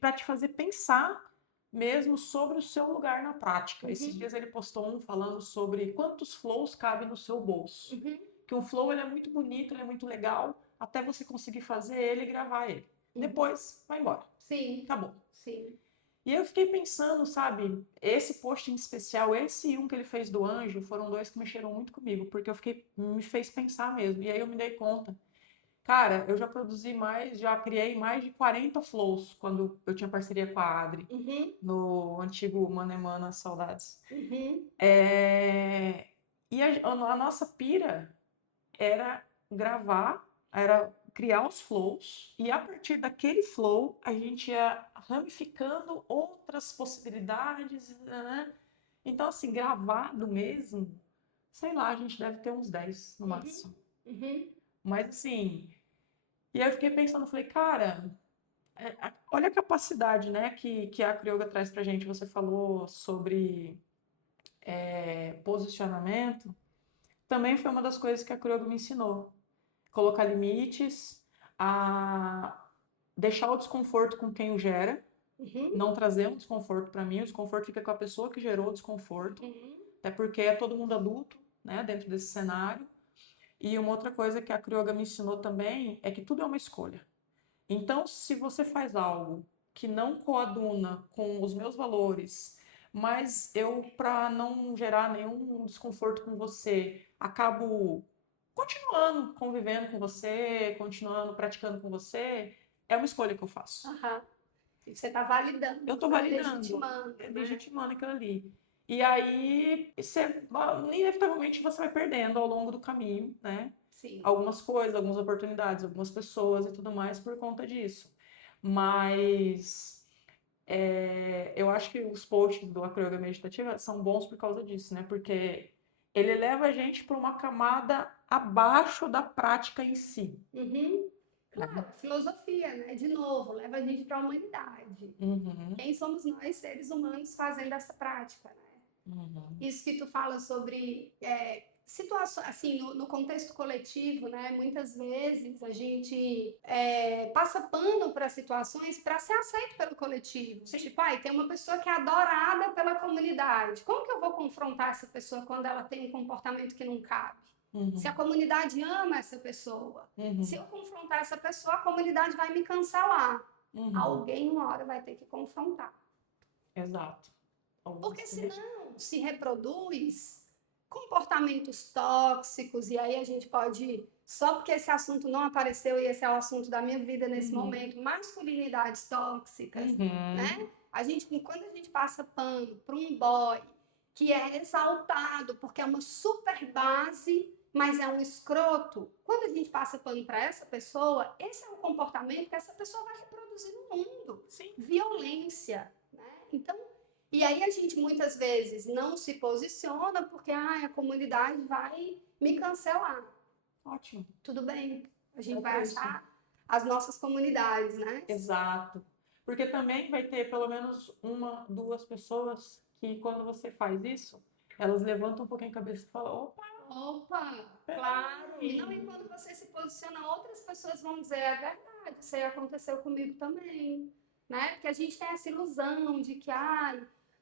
para te fazer pensar mesmo sobre o seu lugar na prática. Esses Uhum, dias ele postou um falando sobre quantos flows cabem no seu bolso. uhum, Que o flow ele é muito bonito, ele é muito legal, até você conseguir fazer ele e gravar ele. uhum. Depois, vai embora. Sim, Acabou. sim. E eu fiquei pensando, sabe, esse post em especial, esse e um que ele fez do anjo, foram dois que mexeram muito comigo, porque me fez pensar mesmo. E aí eu me dei conta. Cara, eu já criei mais de 40 flows quando eu tinha parceria com a Adri, Uhum, no antigo Manemana Saudades. uhum, É, E a nossa pira era gravar, era criar os flows, e a partir daquele flow a gente ia ramificando outras possibilidades, né? Então, assim, gravado mesmo, sei lá, a gente deve ter uns 10 no uhum, máximo. uhum. Mas assim, e aí eu fiquei pensando, falei, cara, olha a capacidade, né, que a Cryoga traz pra gente. Você falou sobre posicionamento, também foi uma das coisas que a Cryoga me ensinou. Colocar limites, a deixar o desconforto com quem o gera, Uhum, não trazer um desconforto para mim, o desconforto fica com a pessoa que gerou o desconforto, uhum, até porque é todo mundo adulto, né, dentro desse cenário. E uma outra coisa que a Cryoga me ensinou também é que tudo é uma escolha. Então, se você faz algo que não coaduna com os meus valores, mas eu, para não gerar nenhum desconforto com você, acabo continuando convivendo com você, continuando praticando com você, é uma escolha que eu faço. aham. E você está Eu validando, estou está validando, legitimando, né? legitimando aquilo ali. E aí, inevitavelmente, você vai perdendo ao longo do caminho, né? Sim. Algumas coisas, algumas oportunidades, algumas pessoas e tudo mais por conta disso. Mas eu acho que os posts do Acroyoga Meditativa são bons por causa disso, né? Porque ele leva a gente para uma camada abaixo da prática em si, Uhum. né? Claro, filosofia, né? De novo, leva a gente para a humanidade. Uhum, Quem somos nós, seres humanos, fazendo essa prática, né? uhum. Isso que tu fala sobre situações, assim, no contexto coletivo, né? Muitas vezes a gente passa pano para situações para ser aceito pelo coletivo. Sim. Tipo, tem uma pessoa que é adorada pela comunidade. Como que eu vou confrontar essa pessoa quando ela tem um comportamento que não cabe? Se a Uhum, comunidade ama essa pessoa, se uhum, eu confrontar essa pessoa, a comunidade vai me cancelar. uhum. Alguém uma hora vai ter que confrontar. Exato. Algumas Porque coisas. senão se reproduz comportamentos tóxicos, e aí a gente pode, só porque esse assunto não apareceu e esse é o assunto da minha vida nesse Uhum, momento, masculinidades tóxicas, uhum, né? Quando a gente passa pano para um boy que é exaltado porque é uma super base, mas é um escroto, quando a gente passa pano para essa pessoa, esse é um comportamento que essa pessoa vai reproduzir no mundo. sim, Violência, né? Então, e aí a gente muitas vezes não se posiciona porque a comunidade vai me cancelar. ótimo. Tudo bem, a É gente vai para isso. achar as nossas comunidades, né? Exato. Porque também vai ter pelo menos uma, duas pessoas que, quando você faz isso, elas levantam um pouquinho a cabeça e falam: opa, Opa, claro. E não, e peraí. quando você se posiciona, outras pessoas vão dizer, é verdade, isso aí aconteceu comigo também, né? Porque a gente tem essa ilusão de que,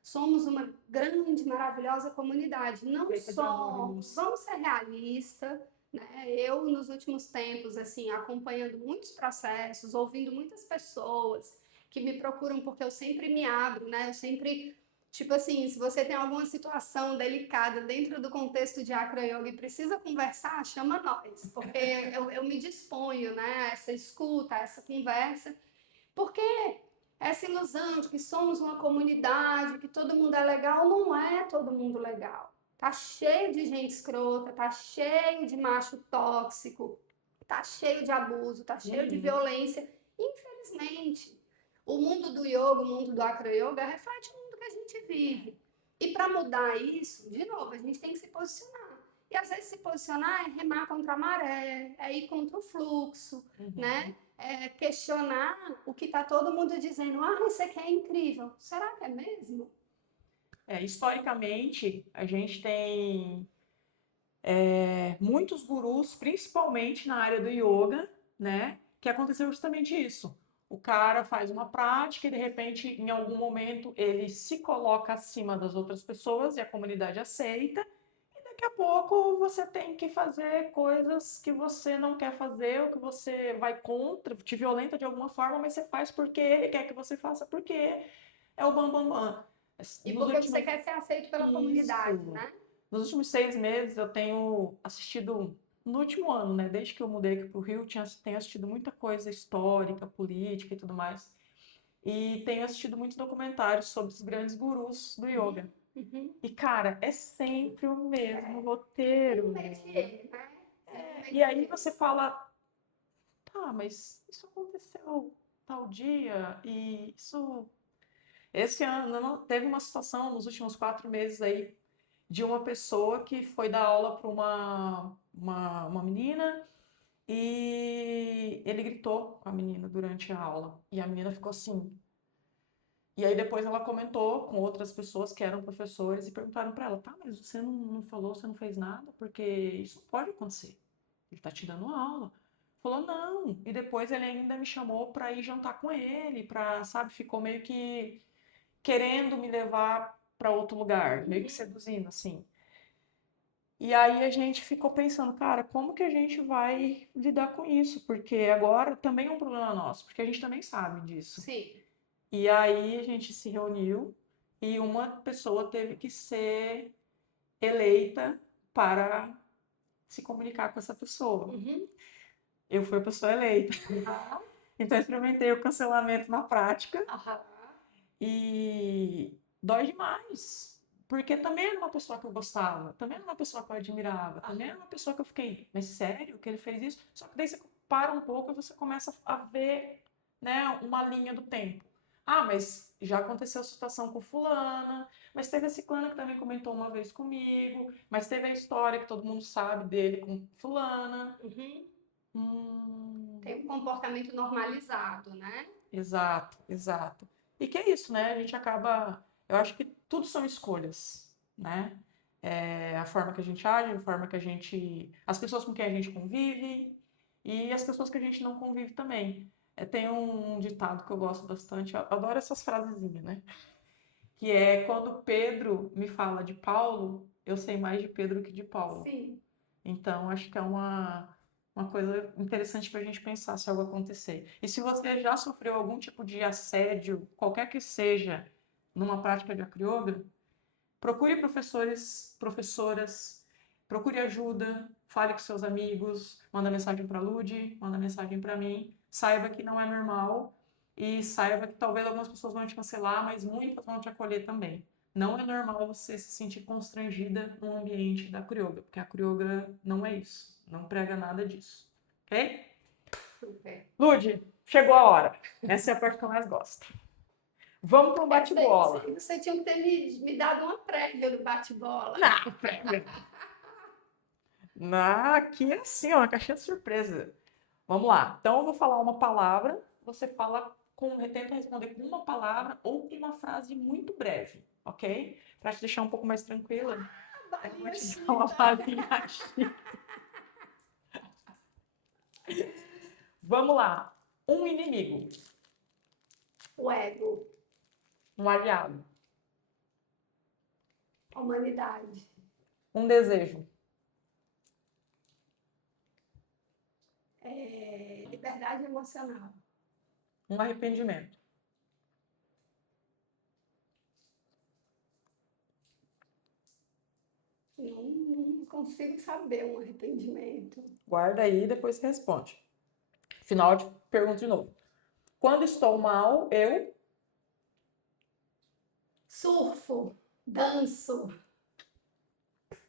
somos uma grande, maravilhosa comunidade. Não Feita de amor e somos, luz. vamos ser realistas, né? Eu, nos últimos tempos, assim, acompanhando muitos processos, ouvindo muitas pessoas que me procuram porque eu sempre me abro, né? Eu sempre, tipo assim, se você tem alguma situação delicada dentro do contexto de Acro Yoga e precisa conversar, chama nós, porque eu me disponho, né, a essa escuta, a essa conversa, porque essa ilusão de que somos uma comunidade, que todo mundo é legal, não é todo mundo legal. Tá cheio de gente escrota, tá cheio de macho tóxico, tá cheio de abuso, tá cheio de violência. Infelizmente, o mundo do yoga, o mundo do acro yoga reflete o mundo que a gente vive. E para mudar isso, de novo, a gente tem que se posicionar. E às vezes se posicionar é remar contra a maré, é ir contra o fluxo, né? É questionar o que está todo mundo dizendo. Ah, isso aqui é incrível. Será que é mesmo? Historicamente, a gente tem muitos gurus, principalmente na área do yoga, né? Que aconteceu justamente isso. O cara faz uma prática e, de repente, em algum momento, ele se coloca acima das outras pessoas e a comunidade aceita. E daqui a pouco você tem que fazer coisas que você não quer fazer, ou que você vai contra, te violenta de alguma forma, mas você faz porque ele quer que você faça, porque é o bam, bam, bam. E Nos porque você últimos... quer ser aceito pela comunidade, Isso. né? Nos últimos 6 meses eu tenho assistido, no último ano, né? Desde que eu mudei aqui para o Rio, tenho assistido muita coisa histórica, política e tudo mais. E tenho assistido muitos documentários sobre os grandes gurus do yoga. Uhum. E, cara, é sempre o mesmo Tem roteiro. um métier, né? Tem um E aí métier. você fala, tá, mas isso aconteceu tal dia, e isso. Esse ano teve uma situação nos últimos 4 meses aí de uma pessoa que foi dar aula para uma menina e ele gritou com a menina durante a aula. E a menina ficou assim. E aí depois ela comentou com outras pessoas que eram professores e perguntaram para ela, tá, mas você não falou, você não fez nada? Porque isso não pode acontecer. Ele tá te dando aula. Falou, não. E depois ele ainda me chamou para ir jantar com ele, para, sabe, ficou meio que querendo me levar para outro lugar, meio que seduzindo, assim. E aí a gente ficou pensando, cara, como que a gente vai lidar com isso? Porque agora também é um problema nosso, porque a gente também sabe disso. Sim. E aí a gente se reuniu e uma pessoa teve que ser eleita para se comunicar com essa pessoa. Uhum. Eu fui a pessoa eleita. Aham. Então eu experimentei o cancelamento na prática Aham. e dói demais. Porque também era uma pessoa que eu gostava, também era uma pessoa que eu admirava, também era uma pessoa que eu fiquei, mas sério que ele fez isso? Só que daí você para um pouco e você começa a ver, né, uma linha do tempo. Ah, mas já aconteceu a situação com fulana, mas teve a ciclana que também comentou uma vez comigo, mas teve a história que todo mundo sabe dele com fulana. Uhum. Hum, Tem um comportamento normalizado, né? exato, exato. E que é isso, né? A gente acaba. Eu acho que tudo são escolhas, né? É a forma que a gente age, a forma que a gente. As pessoas com quem a gente convive e as pessoas que a gente não convive também. Tem um ditado que eu gosto bastante, eu adoro essas frasezinhas, né? Que é quando Pedro me fala de Paulo, eu sei mais de Pedro que de Paulo. Sim. Então, acho que é uma coisa interessante para a gente pensar se algo acontecer. E se você já sofreu algum tipo de assédio, qualquer que seja, numa prática de acroyoga, procure professores, professoras, procure ajuda, fale com seus amigos, manda mensagem para a Lud, manda mensagem para mim. Saiba que não é normal e saiba que talvez algumas pessoas vão te cancelar, mas muitas vão te acolher também. Não é normal você se sentir constrangida no ambiente da acroyoga, porque a acroyoga não é isso, não prega nada disso, ok? Super. Lud, chegou a hora. Essa é a parte que eu mais gosto. Vamos para um bate-bola. Você tinha que ter me dado uma prévia do bate-bola. Não, prévia. Aqui é assim, ó, uma caixinha de surpresa. Vamos lá. Então eu vou falar uma palavra, você tenta responder com uma palavra ou com uma frase muito breve, ok? Para te deixar um pouco mais tranquila, eu vou Balinha te dar uma chita. balinha aqui. Vamos lá. Um inimigo, O ego. um aliado, A humanidade. um desejo, Liberdade emocional. um arrependimento, Não consigo saber um arrependimento. Guarda aí e depois você responde. Final, eu te pergunto de novo. Quando estou mal, eu Surfo, danço,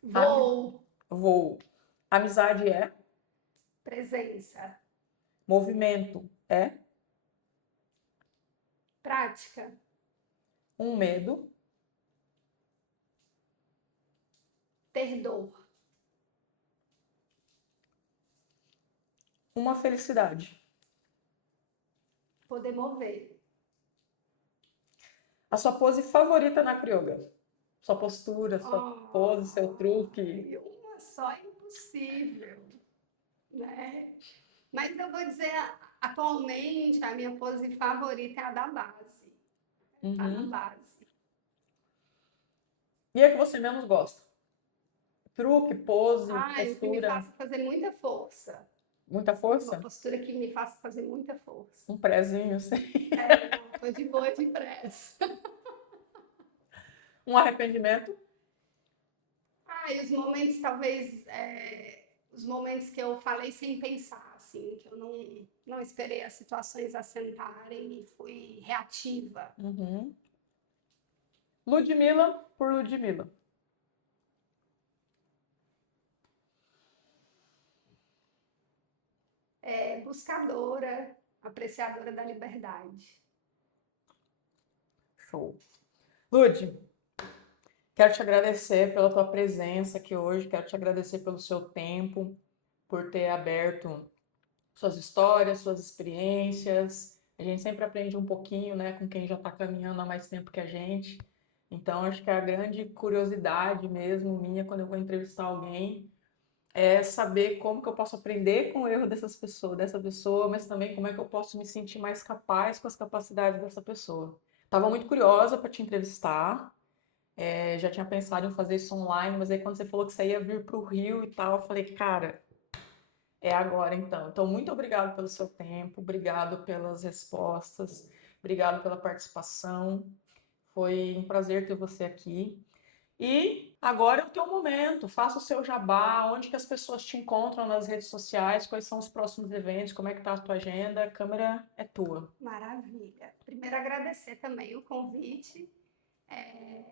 ami- voo, vou. Amizade é presença, movimento, é prática, um medo, ter dor, uma felicidade. poder mover. A sua pose favorita na crioga? Sua postura, sua pose, seu truque. E uma só é impossível, né? Mas eu vou dizer, atualmente, a minha pose favorita é a da base. Tá na Uhum. base. E a que você menos gosta? Truque, pose, O que me postura, faça fazer muita força. muita Uma força? postura que me faça fazer muita força. Um prezinho, assim. Não, tô de boa de pressa. Um arrependimento? E os momentos, talvez, os momentos que eu falei sem pensar, assim, que eu não esperei as situações assentarem e fui reativa. Uhum. Ludmilla por Ludmilla. Buscadora, apreciadora da liberdade. Show. Lud, quero te agradecer pela tua presença aqui hoje, quero te agradecer pelo seu tempo, por ter aberto suas histórias, suas experiências. A gente sempre aprende um pouquinho, né, com quem já está caminhando há mais tempo que a gente. Então, acho que a grande curiosidade mesmo minha quando eu vou entrevistar alguém é saber como que eu posso aprender com o erro dessa pessoa, mas também como é que eu posso me sentir mais capaz com as capacidades dessa pessoa. Estava muito curiosa para te entrevistar. Já tinha pensado em fazer isso online, mas aí quando você falou que você ia vir para o Rio e tal, eu falei, cara, é agora então. Então, muito obrigado pelo seu tempo, obrigado pelas respostas, obrigado pela participação. Foi um prazer ter você aqui. E agora é o teu momento, faça o seu jabá, onde que as pessoas te encontram nas redes sociais, quais são os próximos eventos, como é que tá a tua agenda, a câmera é tua. Maravilha. Primeiro, agradecer também o convite. É,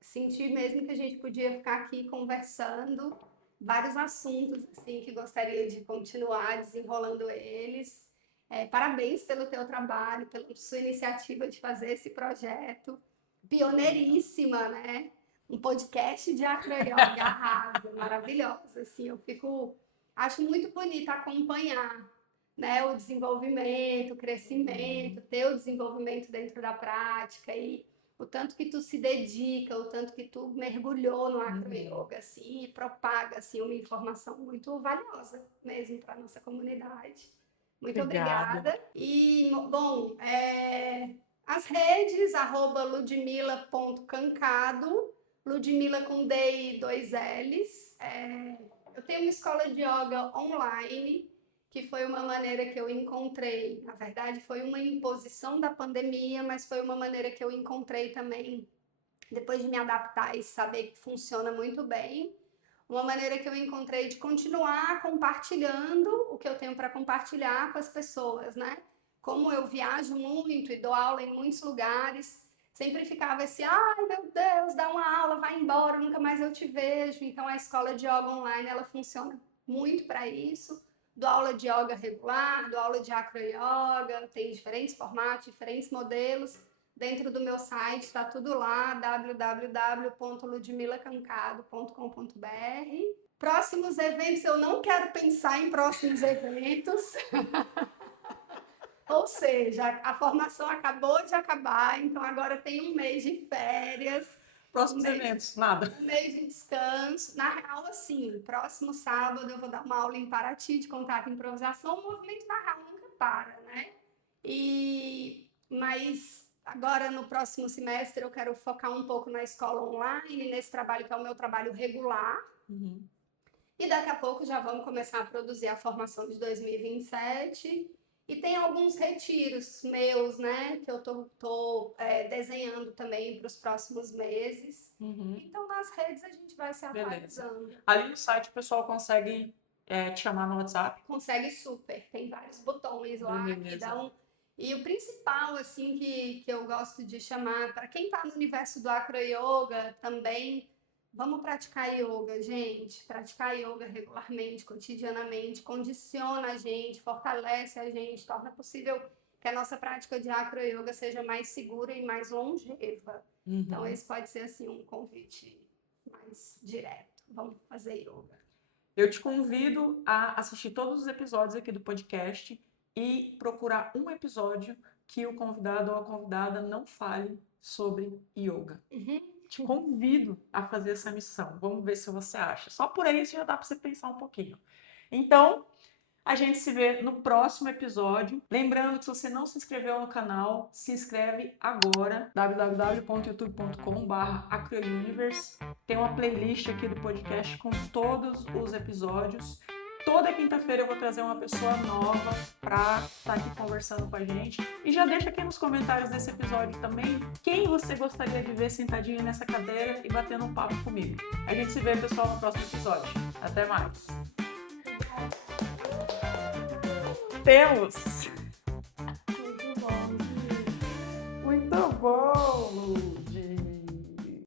Senti mesmo que a gente podia ficar aqui conversando vários assuntos assim que gostaria de continuar desenrolando eles. Parabéns pelo teu trabalho, pela sua iniciativa de fazer esse projeto. Pioneiríssima, né? Um podcast de acroyoga, arrasa, maravilhosa. Assim, acho muito bonito acompanhar, né, o desenvolvimento, o crescimento, ter o desenvolvimento dentro da prática e o tanto que tu se dedica, o tanto que tu mergulhou no acroyoga, assim, e propaga, assim, uma informação muito valiosa mesmo para nossa comunidade. Muito Obrigada. obrigada. E, bom, as redes, @ludmila.cancado, Ludmila com D e dois L's. Eu tenho uma escola de yoga online, que foi uma maneira que eu encontrei. Na verdade, foi uma imposição da pandemia, mas foi uma maneira que eu encontrei também, depois de me adaptar e saber que funciona muito bem. Uma maneira que eu encontrei de continuar compartilhando o que eu tenho para compartilhar com as pessoas, né? Como eu viajo muito e dou aula em muitos lugares, sempre ficava esse, ai meu Deus, dá uma aula, vai embora, nunca mais eu te vejo. Então a escola de yoga online, ela funciona muito para isso. Dou aula de yoga regular, dou aula de acro yoga, tem diferentes formatos, diferentes modelos. Dentro do meu site está tudo lá, www.ludmilacancado.com.br. Próximos eventos, eu não quero pensar em próximos eventos. Ou seja, a formação acabou de acabar, então agora tem um mês de férias. Próximos eventos, nada. Um mês de descanso. Na real, assim, próximo sábado eu vou dar uma aula em Paraty de contato e improvisação. O movimento na real nunca para, né? Mas agora no próximo semestre eu quero focar um pouco na escola online, nesse trabalho que é o meu trabalho regular. E daqui a pouco já vamos começar a produzir a formação de 2027. E tem alguns retiros meus, né, que eu tô desenhando também para os próximos meses. Então, nas redes a gente vai se Beleza. atualizando. Ali no site o pessoal consegue te chamar no WhatsApp. Consegue super, tem vários botões lá que Beleza. dão. E o principal, assim, que eu gosto de chamar, para quem está no universo do acro yoga também, vamos praticar yoga, gente. Praticar yoga regularmente, cotidianamente, condiciona a gente, fortalece a gente, torna possível que a nossa prática de acro yoga seja mais segura e mais longeva. Então, esse pode ser, assim, um convite mais direto. Vamos fazer yoga. Eu te convido a assistir todos os episódios aqui do podcast e procurar um episódio que o convidado ou a convidada não fale sobre yoga. Te convido a fazer essa missão. Vamos ver se você acha. Só por aí já dá para você pensar um pouquinho. Então, a gente se vê no próximo episódio. Lembrando que se você não se inscreveu no canal, se inscreve agora, www.youtube.com/acrouniverse. Tem uma playlist aqui do podcast com todos os episódios. Toda quinta-feira eu vou trazer uma pessoa nova para estar aqui conversando com a gente. E já deixa aqui nos comentários desse episódio também quem você gostaria de ver sentadinho nessa cadeira e batendo um papo comigo. A gente se vê, pessoal, no próximo episódio. Até mais! Temos!